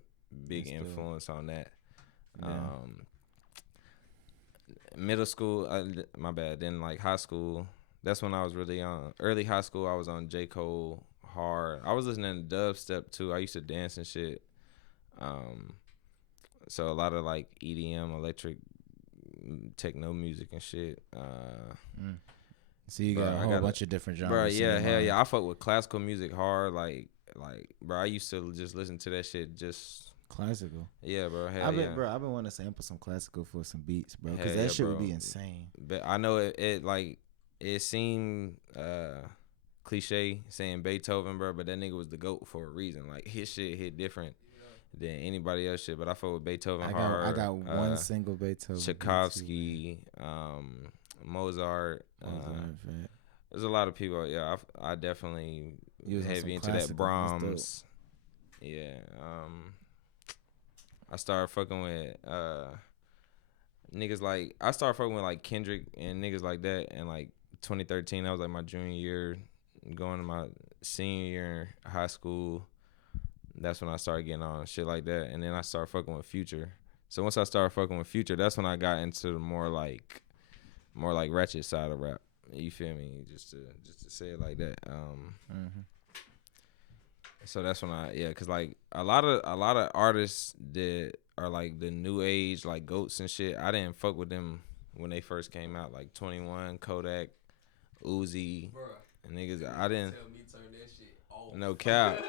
big influence on that. Yeah. Middle school, my bad. Then like high school, that's when I was really on. Early high school, I was on J. Cole hard. I was listening to dubstep too. I used to dance and shit. So a lot of like EDM, electric techno music and shit. So you got a whole bunch of different genres. Bro, yeah, hell yeah. I fuck with classical music hard. Like, bro, I used to just listen to that shit just. Classical. Yeah, bro. Hell yeah. Bro, I've been wanting to sample some classical for some beats, bro. Because that shit would be insane. But I know it seemed cliche saying Beethoven, bro, but that nigga was the GOAT for a reason. Like, his shit hit different than anybody else shit. But I fuck with Beethoven hard. I got one single Beethoven. Tchaikovsky, Mozart. There's a lot of people. Yeah, I definitely heavy into that. Brahms. Yeah. I started fucking with niggas like I started fucking with like Kendrick and niggas like that in like 2013. That was like my junior year, going to my senior year in high school. That's when I started getting on shit like that, and then I started fucking with Future. So once I started fucking with Future, that's when I got into the more like ratchet side of rap. You feel me? Just to say it like that. So that's when cause like a lot of artists that are like the new age like GOATs and shit, I didn't fuck with them when they first came out, like 21, Kodak, Uzi, and niggas. I didn't. Tell me turn that shit off. No cap.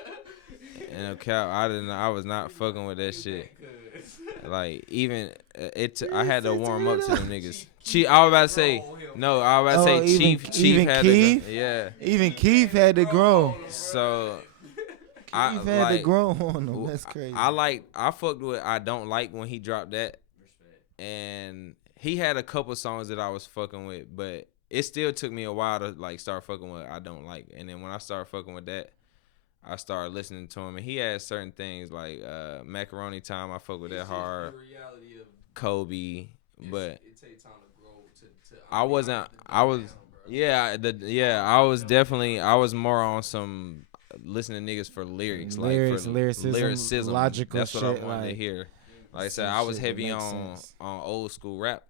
I was not fucking with that shit. Like even I had to warm up to them niggas. I was about to say Chief had Keith? to, yeah. Even Keith had to grow. So Keith had to grow on him. That's crazy. I fucked with I Don't Like when he dropped that. And he had a couple songs that I was fucking with, but it still took me a while to like start fucking with I Don't Like. And then when I started fucking with that, I started listening to him, and he had certain things like Macaroni Time. I fuck with that hard. Kobe, but it takes time to grow. I was more on some listening to niggas for lyrics, lyricism, logical. That's what shit, I wanted to hear. Like I said, I was heavy on old school rap,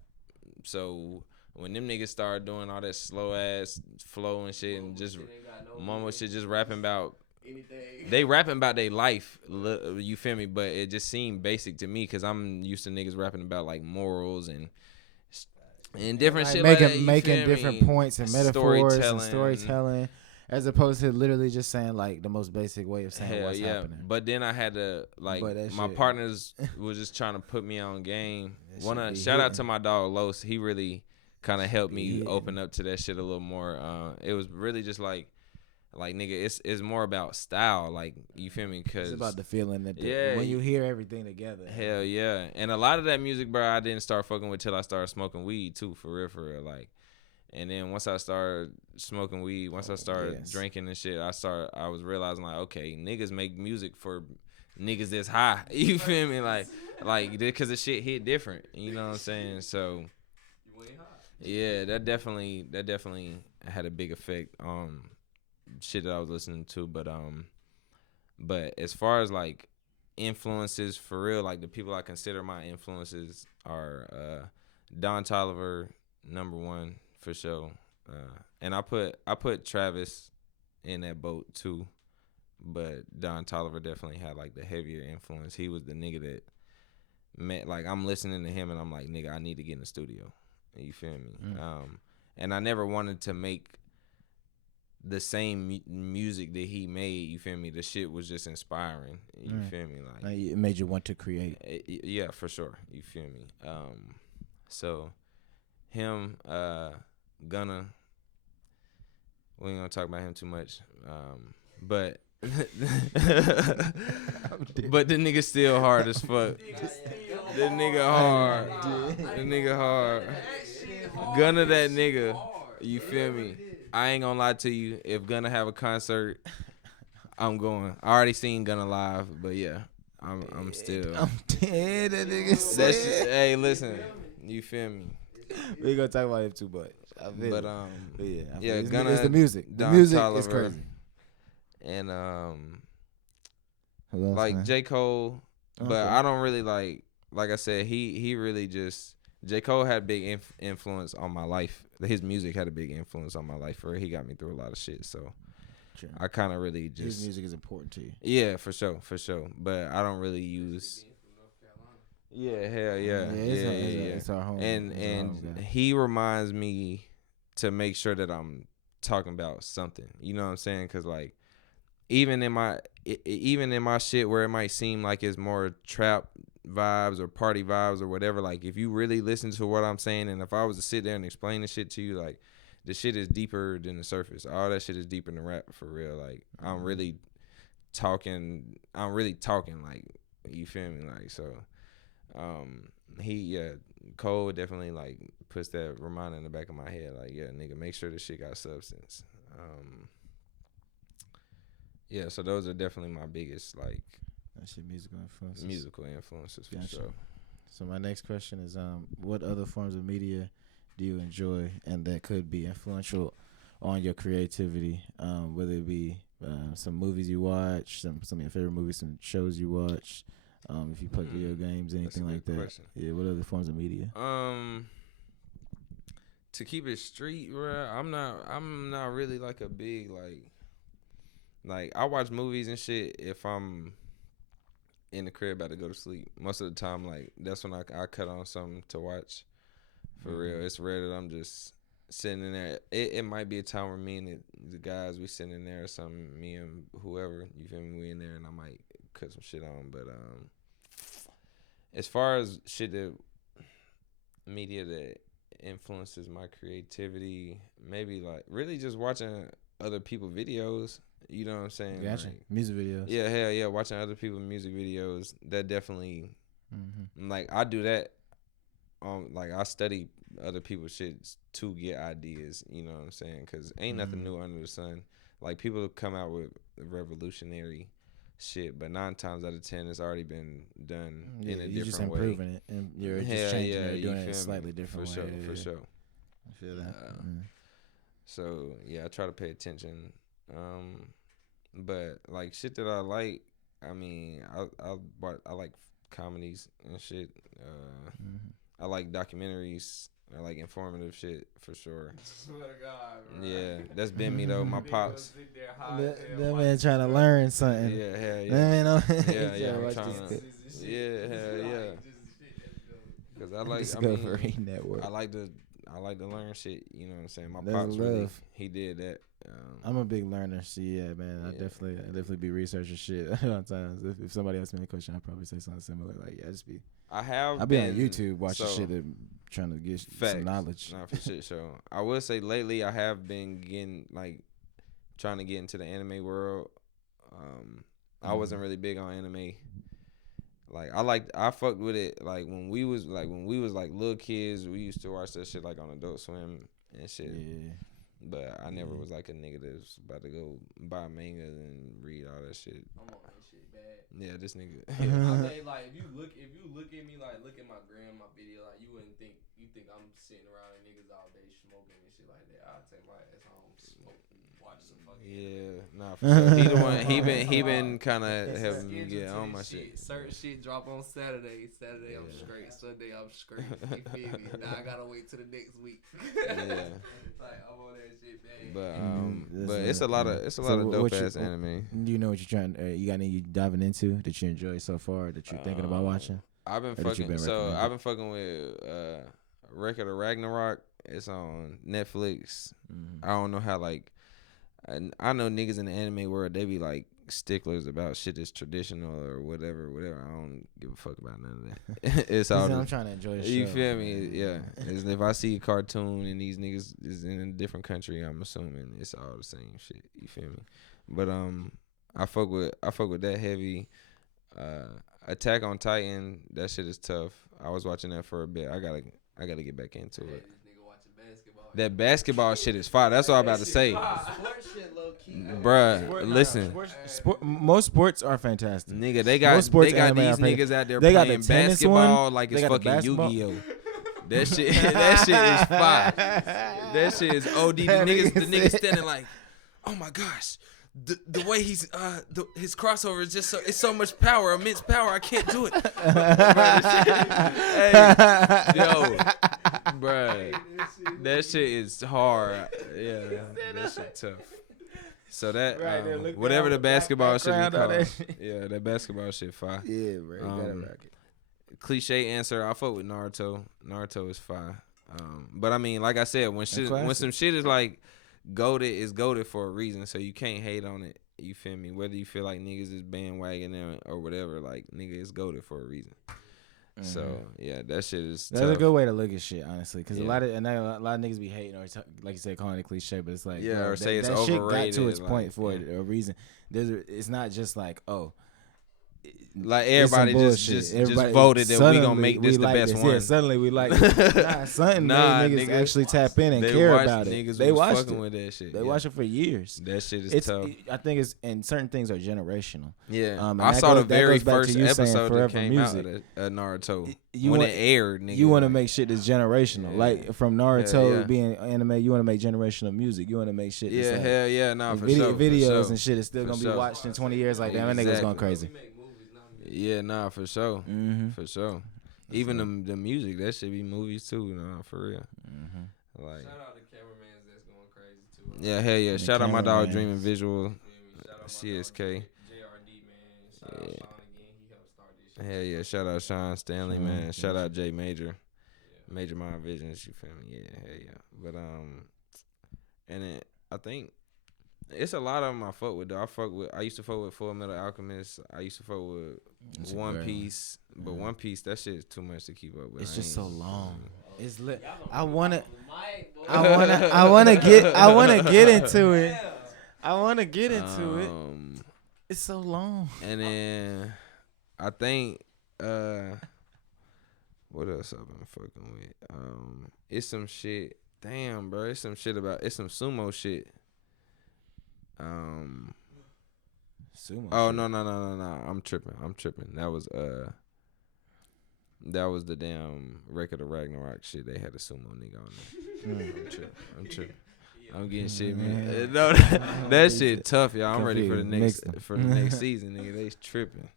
so. When them niggas started doing all that slow ass flow and shit and just mumble shit, just rapping about anything. They rapping about their life, you feel me? But it just seemed basic to me because I'm used to niggas rapping about like morals and different shit like that. Making different points and metaphors and storytelling. As opposed to literally just saying like the most basic way of saying what's happening. But then I had to like my partners was just trying to put me on game. Shout out to my dog Los. He really kind of helped me open up to that shit a little more. It was really just like nigga, it's more about style, like you feel me? Cause it's about the feeling that when you hear everything together. Hell yeah, and a lot of that music, bro, I didn't start fucking with till I started smoking weed too, for real, like. And then once I started smoking weed, once I started drinking and shit, I was realizing like, okay, niggas make music for niggas that's high. You feel me? Like because the shit hit different. You know what I'm saying? So. Yeah, that definitely had a big effect on shit that I was listening to. But as far as like influences for real, like the people I consider my influences are Don Toliver, number one for sure, and I put Travis in that boat too. But Don Toliver definitely had like the heavier influence. He was the nigga that meant like I'm listening to him and I'm like, nigga, I need to get in the studio. You feel me? And I never wanted to make the same music that he made. You feel me? The shit was just inspiring. You feel me? Like it made you want to create. Yeah, for sure. You feel me? So him, Gunna. We ain't gonna talk about him too much. But but the nigga still hard as fuck. The nigga hard. Gunna that nigga. You feel me? I ain't gonna lie to you. If Gunna have a concert, I'm going. I already seen Gunna live, but yeah, I'm still. I'm dead. That nigga said. Hey, listen. You feel me? We gonna talk about him too much. But yeah, Gunna, it's the music. The Don music Toliver, is crazy. And Who else, like man? J. Cole, but Okay. I don't really like I said, he really just J. Cole had a big influence on my life. His music had a big influence on my life, where he got me through a lot of shit. So True. I kind of really just His music is important to you. Yeah, for sure. But I don't really use. Yeah, hell yeah. It's our home. And he reminds me to make sure that I'm talking about something. You know what I'm saying? Because like even in my shit where it might seem like it's more trap vibes or party vibes or whatever, like if you really listen to what I'm saying, and if I was to sit there and explain the shit to you, like the shit is deeper than the surface. All that shit is deeper than rap for real. Like I'm really talking like, you feel me? Like, so Cole definitely like puts that reminder in the back of my head, like, yeah, nigga, make sure this shit got substance. Yeah, so those are definitely my biggest like musical influences for sure. So my next question is, what other forms of media do you enjoy and that could be influential on your creativity? Whether it be some movies you watch, some of your favorite movies, some shows you watch, if you play video games, anything like that. Question. Yeah, what other forms of media? To keep it street, bro, I'm not really like a big like I watch movies and shit if I'm in the crib about to go to sleep. Most of the time, like that's when I cut on something to watch. For real, it's rare that I'm just sitting in there. It might be a time where me and the guys we sitting in there or something, me and whoever, you feel me, we in there and I might cut some shit on. But as far as shit that media that influences my creativity, maybe like really just watching other people's videos. You know what I'm saying? Gotcha. Like, music videos. Yeah, hell yeah. Watching other people's music videos, that definitely, like I do that. Like I study other people's shit to get ideas. You know what I'm saying? Because ain't nothing new under the sun. Like people come out with revolutionary shit, but 9 times out of 10, it's already been done in a different way. You're just improving it, and you're just changing it, doing it a slightly different way. For sure. I feel that. So yeah, I try to pay attention. But like shit that I like, I mean, I like comedies and shit. I like documentaries. I like informative shit for sure. Swear to God, bro. Yeah, that's been me though. My pops. That man trying to learn something. Yeah, hell yeah. That man yeah, I'm trying to. Yeah, hell yeah. Because I like. I like to learn shit. You know what I'm saying? My pops really, he did that. I'm a big learner. So yeah, man. I definitely be researching shit a lot of times. If somebody asks me a question, I'll probably say something similar. Like, yeah, just be. I'll be on YouTube watching shit and trying to get some knowledge. Nah, for shit. So I will say lately I have been getting trying to get into the anime world. I wasn't really big on anime. Like I fucked with it like when we was little kids. We used to watch that shit like on Adult Swim and shit. Yeah. But I never was like a nigga that's about to go buy manga and read all that shit. I'm on that shit bad. Yeah, this nigga. I mean, like if you look at me, like look at my gram, my video, like you wouldn't think I'm sitting around and niggas all day smoking and shit like that. I'll take my ass home, smoke, watch some fucking. Yeah, nah, for sure. He the one. He been kind of helping me get on my shit. Certain shit drop on Saturday. I'm straight. Sunday I'm straight. You feel me? Now I gotta wait till the next week. Yeah. Like I'm on that shit, man. But it's a lot of dope ass anime. Do you know what you're trying? You got any you diving into that you enjoy so far that you're thinking about watching? I've been fucking with Record of Ragnarok. It's on Netflix. I don't know how I know niggas in the anime world, they be like sticklers about shit that's traditional or whatever. I don't give a fuck about none of that. It's all. I'm trying to enjoy the show. You feel me? Yeah. If I see a cartoon and these niggas is in a different country, I'm assuming it's all the same shit. You feel me? But I fuck with that heavy. Attack on Titan, that shit is tough. I was watching that for a bit. I gotta get back into it. That basketball shit is fire. That's what I'm about to say. Sports shit low key. Bruh, listen. Most sports are fantastic. Nigga, they got these niggas out there playing basketball like it's fucking Yu-Gi-Oh. That shit is fire. That shit is OD. The niggas standing like, oh my gosh. The way he's his crossover is just so much power, immense power. I can't do it. Hey, yo, bruh, that shit is hard. Yeah, that shit tough. So that whatever the basketball shit is called, yeah, that basketball shit fire. Yeah, bro, you gotta rock it. Cliche answer, I fuck with Naruto. Naruto is fire. But I mean, like I said, when some shit is like goated, is goated for a reason, so you can't hate on it. You feel me? Whether you feel like niggas is bandwagoning or whatever, like nigga is goated for a reason. Mm-hmm. So yeah, that shit is. That's tough. a good way to look at shit, honestly, because a lot of niggas be hating or like you said, calling it cliche, but it's like or say it's that overrated. Shit got to its point for a reason. It's not just like like everybody just voted that we gonna make this the best one. Yeah, suddenly we like something niggas actually tap in and care about it. Niggas they watch fucking with that shit. They watch it for years. That shit is tough. I think it's and certain things are generational. Yeah, I saw the very first episode that came out of Naruto when it aired. Nigga. You want to make shit that's generational, like from Naruto being anime. You want to make generational music. You want to make shit. Yeah, hell yeah, nah, for sure. Videos for sure. and shit is still gonna be watched in 20 years. Like damn, that nigga's going crazy. Yeah, nah, for sure, for sure. Even the music, that should be movies too, nah, for real. Like, shout out to cameramans that's going crazy too. Yeah, hell yeah. Shout out my dog Dreaming Visual, CSK. JRD man, shout out Sean again. He helped start this shit. Hell yeah, shout out Sean Stanley, man. Shout out Jay Major, Major Mind Visions. You feel me? Yeah, hell yeah. But and then I think. It's a lot of them I fuck with though. I used to fuck with Full Metal Alchemist. I used to fuck with One Piece. But One Piece, that shit is too much to keep up with. It's just so long. It's lit. I wanna get into it. I wanna get into it. It's so long. And then I think what else I've been fucking with? It's some shit. Damn, bro. It's some sumo shit. Sumo. Oh no! I'm tripping. That was the damn Record of Ragnarok shit. They had a sumo nigga on there. I'm tripping. I'm getting shit, man. No, that shit tough, y'all. I'm ready for the next season, nigga. They tripping.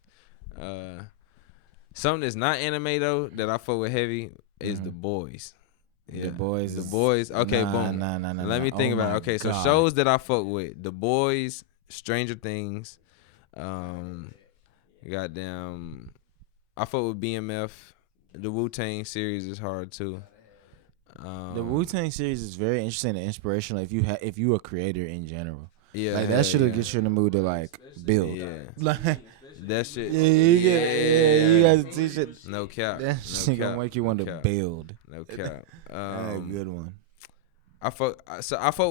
Something that's not anime though that I fuck with heavy is The Boys. Yeah. The Boys. Okay, boom. Nah. Let me think about it. Okay, so shows that I fuck with: The Boys, Stranger Things. Goddamn, I fuck with BMF. The Wu-Tang series is hard too. The Wu-Tang series is very interesting and inspirational if you a creator in general. Yeah, like that shit'll get you in the mood to like build. Yeah, like that shit. You guys teach it. No cap. That shit gonna make you want to build. No cap. A good one. I fuck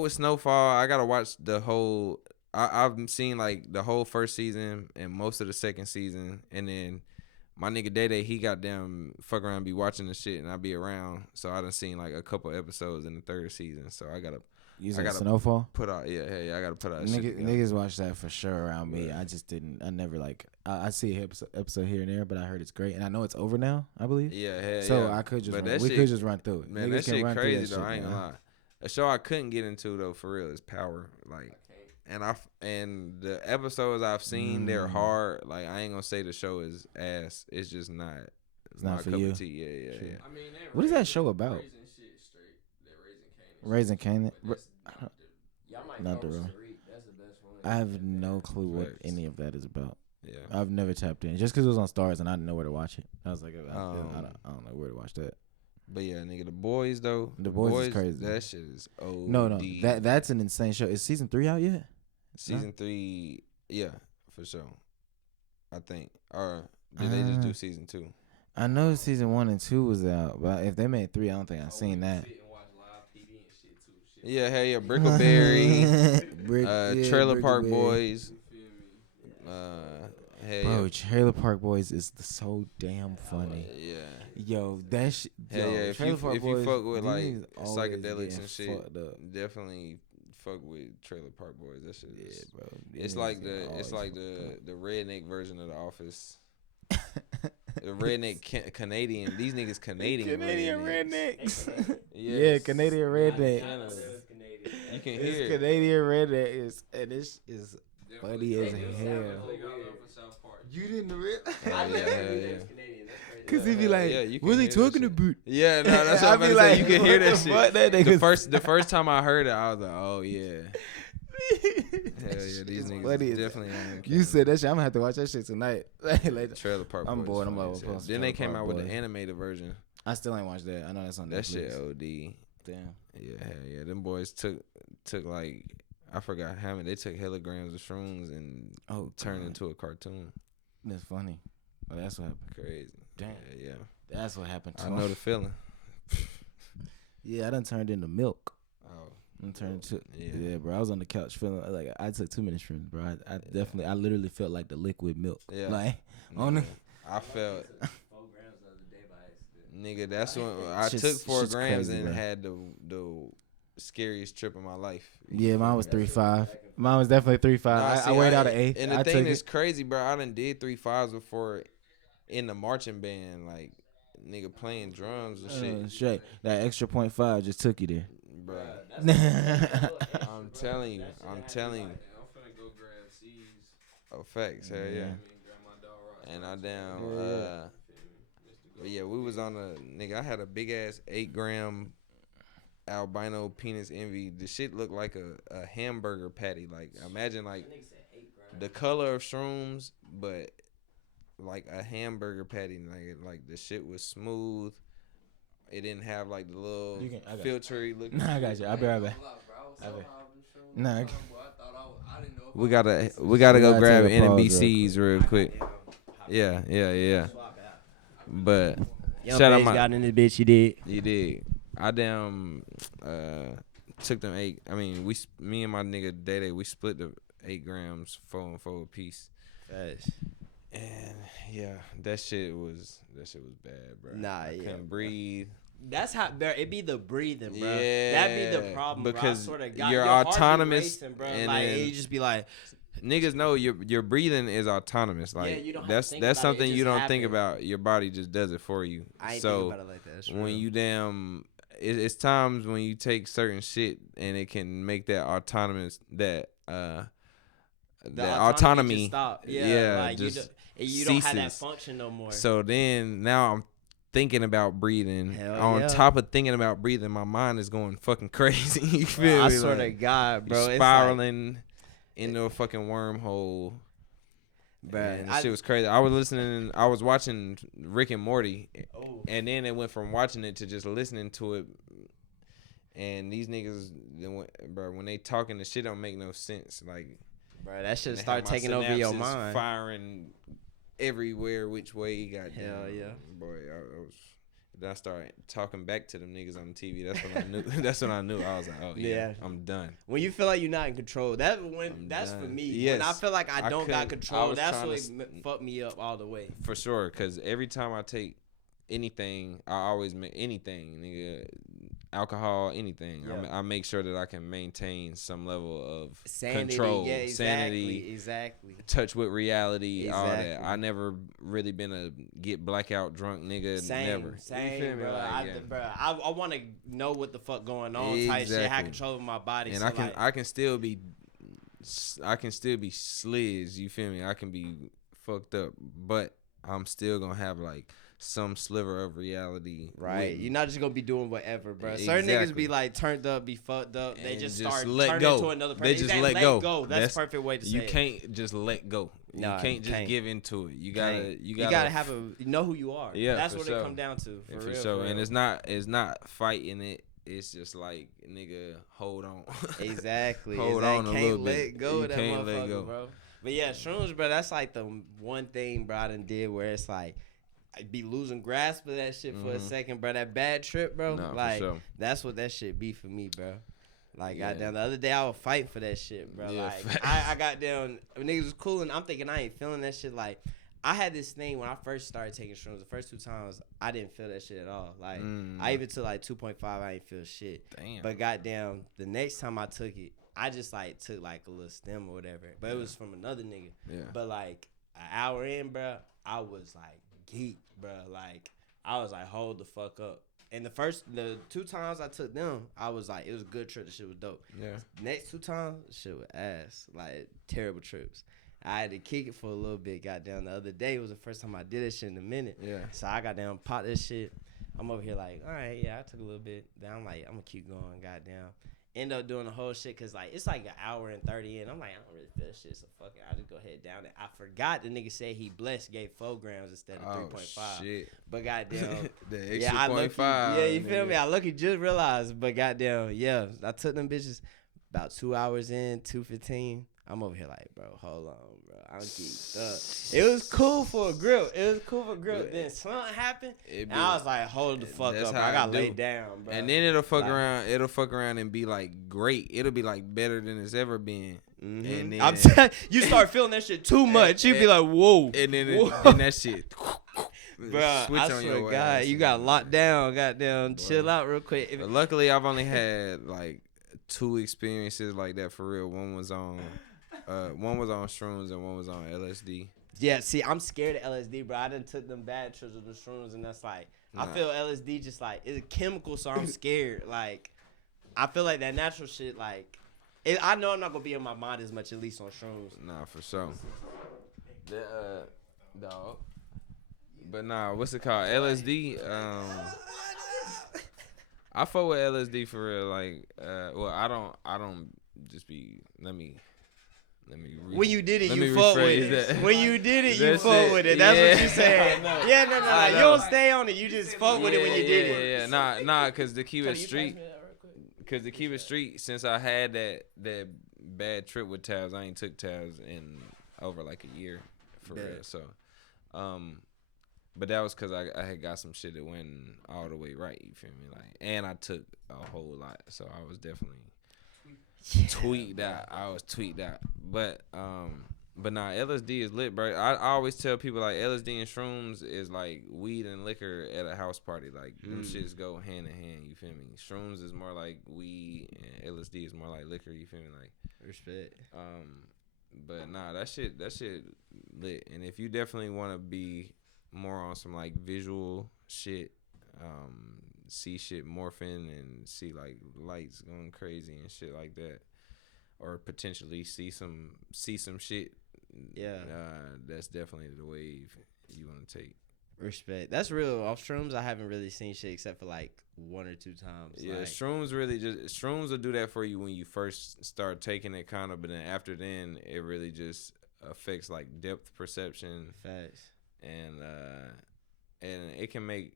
with Snowfall. I gotta watch the whole. I've seen like the whole first season and most of the second season, and then my nigga Day, he got them fuck around and be watching the shit, and I be around. So I done seen like a couple episodes in the third season. So I gotta Snowfall? Put out, yeah, I gotta put out. Niggas watch that for sure around me. I just didn't. I never like. I see an episode here and there, but I heard it's great, and I know it's over now. I believe. Yeah, so I could just. We could just run through it. Man, that shit crazy though. I ain't gonna lie. A show I couldn't get into though, for real, is Power. Like, and the episodes I've seen, they're hard. Like, I ain't gonna say the show is ass. It's just not. It's not for you. Yeah. I mean, what is that show about? Raising Kanan. Not the real. I have no clue what any of that is about. Yeah, I've never tapped in just because it was on Stars and I didn't know where to watch it. I was like, I don't know where to watch that. But yeah, nigga, The Boys though. The Boys is crazy. That shit is OD. No, that's an insane show. Is season 3 out yet? Season 3, yeah, for sure. I think. Or did they just do season 2? I know season 1 and 2 was out, but if they made 3, I don't think I've seen that. Yeah, hell yeah, Brickleberry, Trailer Park Boys. Bro, Trailer Park Boys is so damn funny. Yeah. Yo, that shit. Hell yeah, if you fuck with like psychedelics and shit, definitely fuck with Trailer Park Boys. That shit is, bro. It's like the redneck version of The Office. redneck Canadian. These niggas Canadian rednecks. Yes. Yeah, Canadian redneck. You can It's hear it. Canadian redneck, and this is funny as hell. You didn't realize? Hell yeah. Cause he be like, Yeah, you can what are they hear that talking shit. about? Yeah, no, that's what I'm I about be to say. like, You can hear what that the shit. fuck that nigga The first time I heard it, I was like, oh yeah. Hell yeah, these niggas funny as definitely on You said that shit. I'm gonna have to watch that shit tonight. Later. Trailer Park I'm Boys bored. I'm funny over as hell. post Then they Trailer came Park out with the Boys. animated version. I still ain't watched that. I know that's on That Netflix. shit OD. Damn. Yeah, hell yeah. Them boys took like, I forgot how many. They took kilograms of shrooms and turned God. into a cartoon. That's funny. Oh, that's what happened. Crazy. Damn. Yeah. That's what happened to I him. know the feeling. Yeah, I done turned into milk. Oh. I turned to Yeah. yeah, bro. I was on the couch feeling like I took too many shrooms, bro. I literally felt like the liquid milk. Yeah. Like on the. I felt. 4 grams the other day by accident. Nigga, that's when I Shit's- took 4 shit's grams crazy, and bro. had the scariest trip of my life. Yeah, mine was 3.5. Mine was definitely 3.5. Nah, I see, weighed out an 8. And the I thing took that's it. crazy, bro, I done did 3.5s before in the marching band, like nigga playing drums and shit. Straight. That extra 0.5 just took you there. Bro, Yeah, I'm telling you. I'm finna go grab Ceez. Oh, facts, hell yeah. Yeah. Grab my dog rock. And I down, Yeah. but yeah, we was on a, nigga, I had a big ass 8-gram albino penis envy. The shit looked like a hamburger patty. Like, imagine like the color of shrooms, but like a hamburger patty. Like the shit was smooth. It didn't have like the little I got filtery look. Nah, I got you. I'll be right back. Nah, I- We gotta go gotta grab take a NMB pause real Ceez real quick. Yeah. But Young shout out Phase my, got in this bitch. You did. you did. I damn took them 8. I mean, me and my nigga Day, we split the 8 grams 4 and 4 a piece. Fast. And yeah, that shit was bad, bro. Nah, I yeah, couldn't bro. breathe. That's how it be the breathing, bro. Yeah, That be the problem, because bro. I swear to God, you're your heart be autonomous, racing, bro. and Like then- you just be like, Niggas know your breathing is autonomous. Like you don't have to that's think about it, something it you just don't think happens. about. Your body just does it for you. I ain't so think about it like that. That's when real. you it's times when you take certain shit and it can make that autonomous that The autonomy just stop. yeah, like just you don't have that ceases. function no more. So then now I'm thinking about breathing. Hell On yeah. top of thinking about breathing, my mind is going fucking crazy. You feel I me? swear Like, to God, bro, you're it's spiraling into a fucking wormhole. Bruh, And shit was crazy. I was watching Rick and Morty, and then it went from watching it to just listening to it. And these niggas, bro, when they talking, the shit don't make no sense. Like, bro, that shit they start have my taking over your synapses mind. firing everywhere, which way. Goddamn, Hell yeah. boy, I was. Then I started talking back to them niggas on TV. That's when I knew. That's when I knew. I was like, oh yeah, I'm done. When you feel like you're not in control, that's done. for me. Yes. When I feel like I don't got couldn't- I control, was that's trying what to fucked me up all the way. For sure, because every time I take anything, I always make anything, nigga, alcohol, anything. Yeah. I make sure that I can maintain some level of Sanity, control, yeah, exactly, sanity, exactly. touch with reality, all that. Exactly. I never really been a get blackout drunk nigga. Same, never. You same, feel me? bro. Like, yeah. I want to know what the fuck going on. Type shit, have Exactly. control of my body. And so I can still be sliz. You feel me? I can be fucked up, but I'm still gonna have like some sliver of reality. right. with me. You're not just gonna be doing whatever, bro. Certain niggas Exactly. be like turned up, be fucked up. They And just just start let turning go. into another person. They just Exactly, let go. That's the perfect way to say You it. can't just let go. Nah, you can't just can't. give into it. You Can't. gotta have you know who you are. Yeah, that's for what sure. it come down to. For for real, sure. for And real. it's not fighting it. It's just like, nigga, hold on. Exactly. Hold exactly. on a Can't little let bit. go You of that can't let motherfucker, go. bro. But yeah, shrooms, bro. That's like the one thing, bro, I done did where it's like I be losing grasp of that shit for a second, bro. That bad trip, bro. Nah, for like sure. that's what that shit be for me, bro. Like Yeah. goddamn, the other day I was fighting for that shit, bro. Yeah, like facts. I got down, niggas was cool, and I'm thinking I ain't feeling that shit. Like I had this thing when I first started taking shrooms. The first 2 times I didn't feel that shit at all. Like I even took like 2.5, I ain't feel shit. Damn. But goddamn, the next time I took it, I just like took like a little stem or whatever. But it was from another nigga. Yeah. But like an hour in, bro, I was like geek, bro. Like, I was like, hold the fuck up. And the 2 times I took them, I was like, it was a good trip. The shit was dope. Yeah. Next 2 times, shit was ass. Like, terrible trips. I had to kick it for a little bit. Goddamn, the other day was the first time I did this shit in a minute. Yeah. So I got down, popped this shit. I'm over here like, all right, yeah, I took a little bit. Then I'm like, I'm gonna keep going. Goddamn. End up doing the whole shit because, like, it's like an hour and 30 in. I'm like, I don't really feel shit, so fuck it. I'll just go ahead down it. I forgot the nigga said he blessed, gave 4 grams instead of 3.5. Shit. But goddamn. The extra Yeah, I lucky, 0.5. yeah, you feel me? I lucky just realized, but goddamn, yeah, I took them bitches about 2 hours in, 2:15. I'm over here like, bro, hold on, bro. I'm geeked up. It was cool for a grip. Then something happened, and I was like, hold the fuck up, bro. I got laid down, bro. And then it'll fuck around. It'll fuck around and be like great. It'll be like better than it's ever been. Mm-hmm. And then I'm telling you, start feeling that shit too much. You be like, whoa. And then and that shit. Bruh, switch I on swear your to God, ass. you got locked down. Goddamn, chill out real quick. But luckily, I've only had like 2 experiences like that for real. One was on shrooms and one was on LSD. Yeah, see, I'm scared of LSD, bro. I done took them bad trips with the shrooms, and that's like, I feel LSD just like, it's a chemical, so I'm scared. Like, I feel like that natural shit, like, I know I'm not gonna be in my mind as much, at least on shrooms. Nah, for sure. Dog. But nah, what's it called? LSD. I fuck with LSD for real. Like, well, I don't just be. Let me. When you did it, you fuck with it. When you did it, you fuck with it. That's what you saying. Yeah, no. Like, you don't stay on it. You just fuck with it when you did it. Yeah. Nah. Cause to keep it street. Since I had that bad trip with tabs, I ain't took tabs in over like a year for real. So, but that was cause I had got some shit that went all the way right. You feel me? Like, and I took a whole lot, so I was definitely. Tweaked out. I was tweaked out. But nah, LSD is lit, bro. I always tell people like LSD and shrooms is like weed and liquor at a house party. Like them shits go hand in hand. You feel me? Shrooms is more like weed and LSD is more like liquor. You feel me? Like respect. But nah, that shit lit. And if you definitely want to be more on some like visual shit, see shit morphing and see like lights going crazy and shit like that, or potentially see some shit. Yeah, that's definitely the wave you want to take. Respect. That's real. Off shrooms, I haven't really seen shit except for like 1 or 2 times. Yeah, like, shrooms will do that for you when you first start taking it, kind of, but then after then it really just affects like depth perception. Facts. And it can make.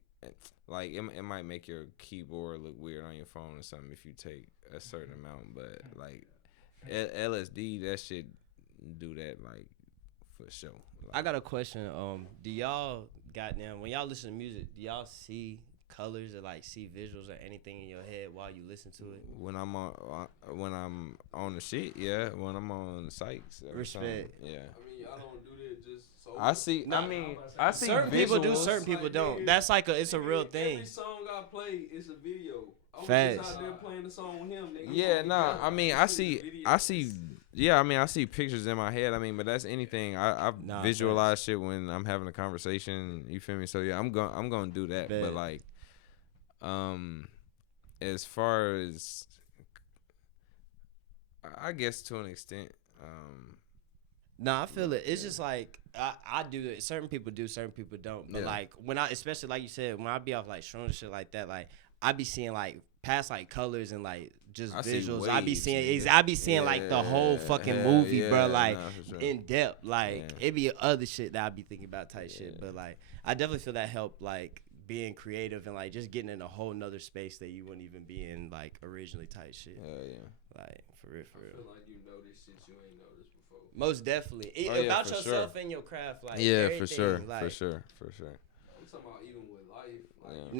Like, it might make your keyboard look weird on your phone or something if you take a certain amount. But, like, LSD, that shit do that, like, for sure. Like, I got a question. Do y'all, goddamn, when y'all listen to music, do y'all see colors or, like, see visuals or anything in your head while you listen to it? When I'm on the shit, yeah. When I'm on sites. Respect. Yeah. I mean, y'all don't do that just so. I see certain people do, certain people don't. That's like it's a real thing. Every song I play is a video. I was Facts. just out there playing the song with him. Nigga. Yeah, nah. I mean, I see. Yeah, I mean, I see pictures in my head. I mean, but that's anything. I visualize shit when I'm having a conversation. You feel me? So yeah, I'm gonna do that. But like, as far as, I guess to an extent, I feel it. It's just like I do it. Certain people do, certain people don't. But like when especially like you said, when I be off like shrooms and shit like that, like I be seeing like past like colors and like just visuals. I be seeing like the whole fucking movie, bro. Like in depth. Like it be other shit that I be thinking about type shit. But like I definitely feel that help like being creative and like just getting in a whole nother space that you wouldn't even be in like originally type shit. Like for real. I feel like you notice shit you ain't noticed before. Most definitely. About yourself and your craft, like for sure. I'm talking about even with life. Like,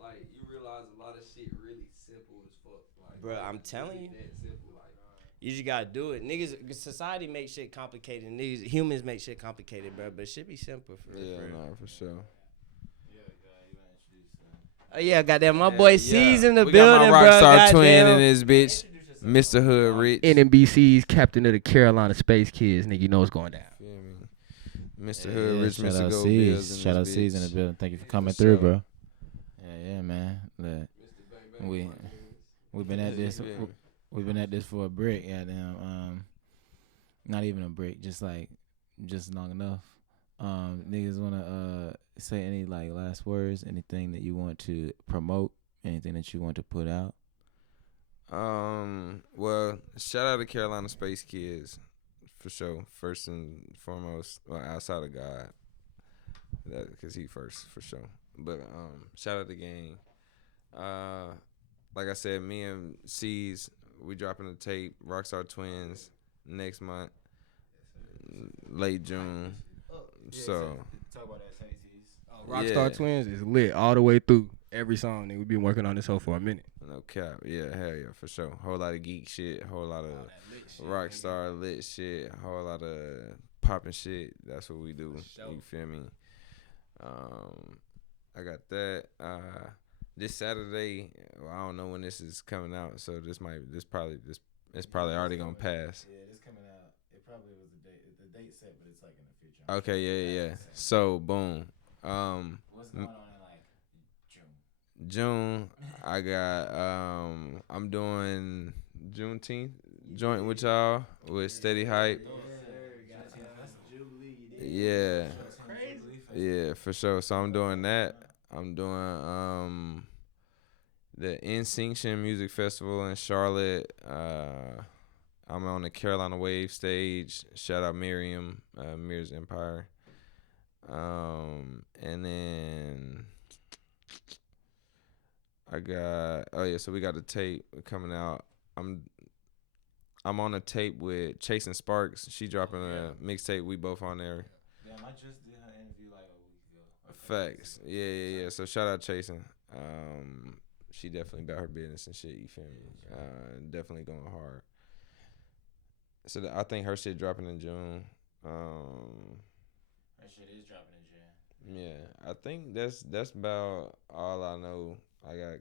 like you realize a lot of shit really simple as fuck. Like, bro, I'm telling you. That simple, like, you just gotta do it. Niggas, society makes shit complicated. Humans make shit complicated, bro. But it should be simple for real. For sure. Oh yeah, goddamn, my boy Ceez in the we building, got my bro. Rockstar twin in this bitch, Mr. Hood Rich. NMB Ceez, captain of the Carolina Space Kids, nigga. You know what's going down. Mr. Hood, Rich shout Mr. out Gold Ceez. Bills. Shout out Ceez in the building. Thank you for coming For through, sure. bro. Yeah, man. Look, we've been at this. We've been at this for a break. Goddamn. Not even a break. Just long enough. Niggas wanna say any like last words? Anything that you want to promote? Anything that you want to put out? Well, shout out to Carolina Space Kids for sure. First and foremost, well, outside of God, because he first for sure. But shout out the gang. Like I said, me and Ceez, we dropping the tape. Rockstar Twins next month, late June. So talk about that, Ceez. Rockstar Twins is lit all the way through. Every song, nigga. We've been working on this whole for a minute. No cap. Yeah, hell yeah, for sure. Whole lot of geek shit, whole lot of rockstar lit shit, whole lot of popping shit. That's what we do. You feel me? I got that. This Saturday, well, I don't know when this is coming out, so it's probably already gonna pass. Yeah, this coming out. It probably was the date set, but it's like in the future. Okay, yeah. So boom. What's going on in like June, I got I'm doing Juneteenth joint with y'all with Steady Hype. Yeah, for sure. So I'm doing that. I'm doing the Instinction Music Festival in Charlotte. I'm on the Carolina Wave stage. Shout out Miriam, Mir's Empire. And then I got so we got a tape coming out. I'm on a tape with Chasing Sparks. She dropping a mixtape. We both on there. Damn, I just did her interview like a week ago. Facts. Yeah. So shout out Chasing. She definitely about her business and shit. You feel me? Definitely going hard. So I think her shit dropping in June. Her shit is dropping in June. Yeah, I think that's about all I know I got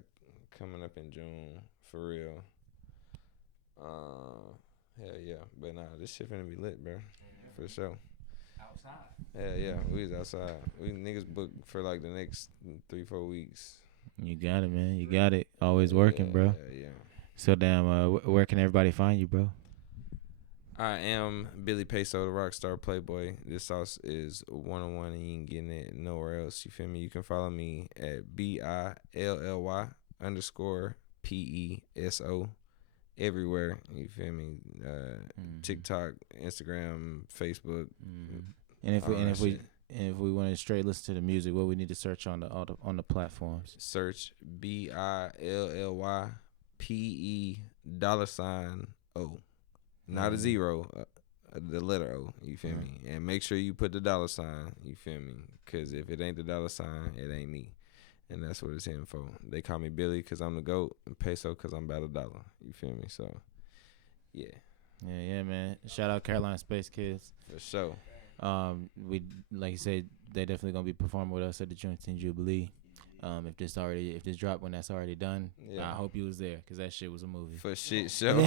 coming up in June for real. Hell yeah, but nah, this shit finna be lit, bro, for sure. Outside. Yeah, we was outside. We niggas booked for like the next 3-4 weeks. You got it, man. You got it. Always working, bro. Yeah. So damn, where can everybody find you, bro? I am Billy Peso, the Rockstar Playboy. This sauce is 101 and you ain't getting it nowhere else. You feel me? You can follow me at BILLY_PESO everywhere. You feel me? TikTok, Instagram, Facebook. And if we want to straight listen to the music, what we need to search on the platforms? Search BILLYPE$O. Not a zero, the letter O, you feel me? And make sure you put the $sign, you feel me? Because if it ain't the $sign, it ain't me. And that's what it's in for. They call me Billy because I'm the GOAT, and Peso because I'm about $1. You feel me? So, yeah. Yeah, man. Shout out Carolina Space Kids. For sure. We, like you said, they definitely going to be performing with us at the Juneteenth Jubilee. If this dropped when that's already done, I hope you was there because that shit was a movie. For shit show.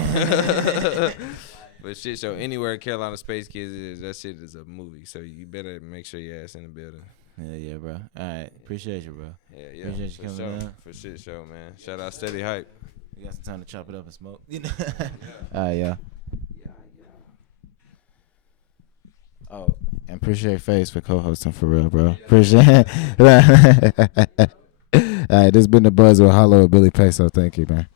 For shit show. Anywhere Carolina Space Kids is, that shit is a movie. So you better make sure your ass in the building. Yeah, bro. All right. Appreciate you, bro. Yeah. Appreciate you coming down. For shit show, man. Shout out Steady Hype. We got some time to chop it up and smoke. All right, yeah. Oh, and appreciate Faze for co-hosting for real, bro. Appreciate it. All right, this has been The Buzz with Hollow and Billy Peso. Thank you, man.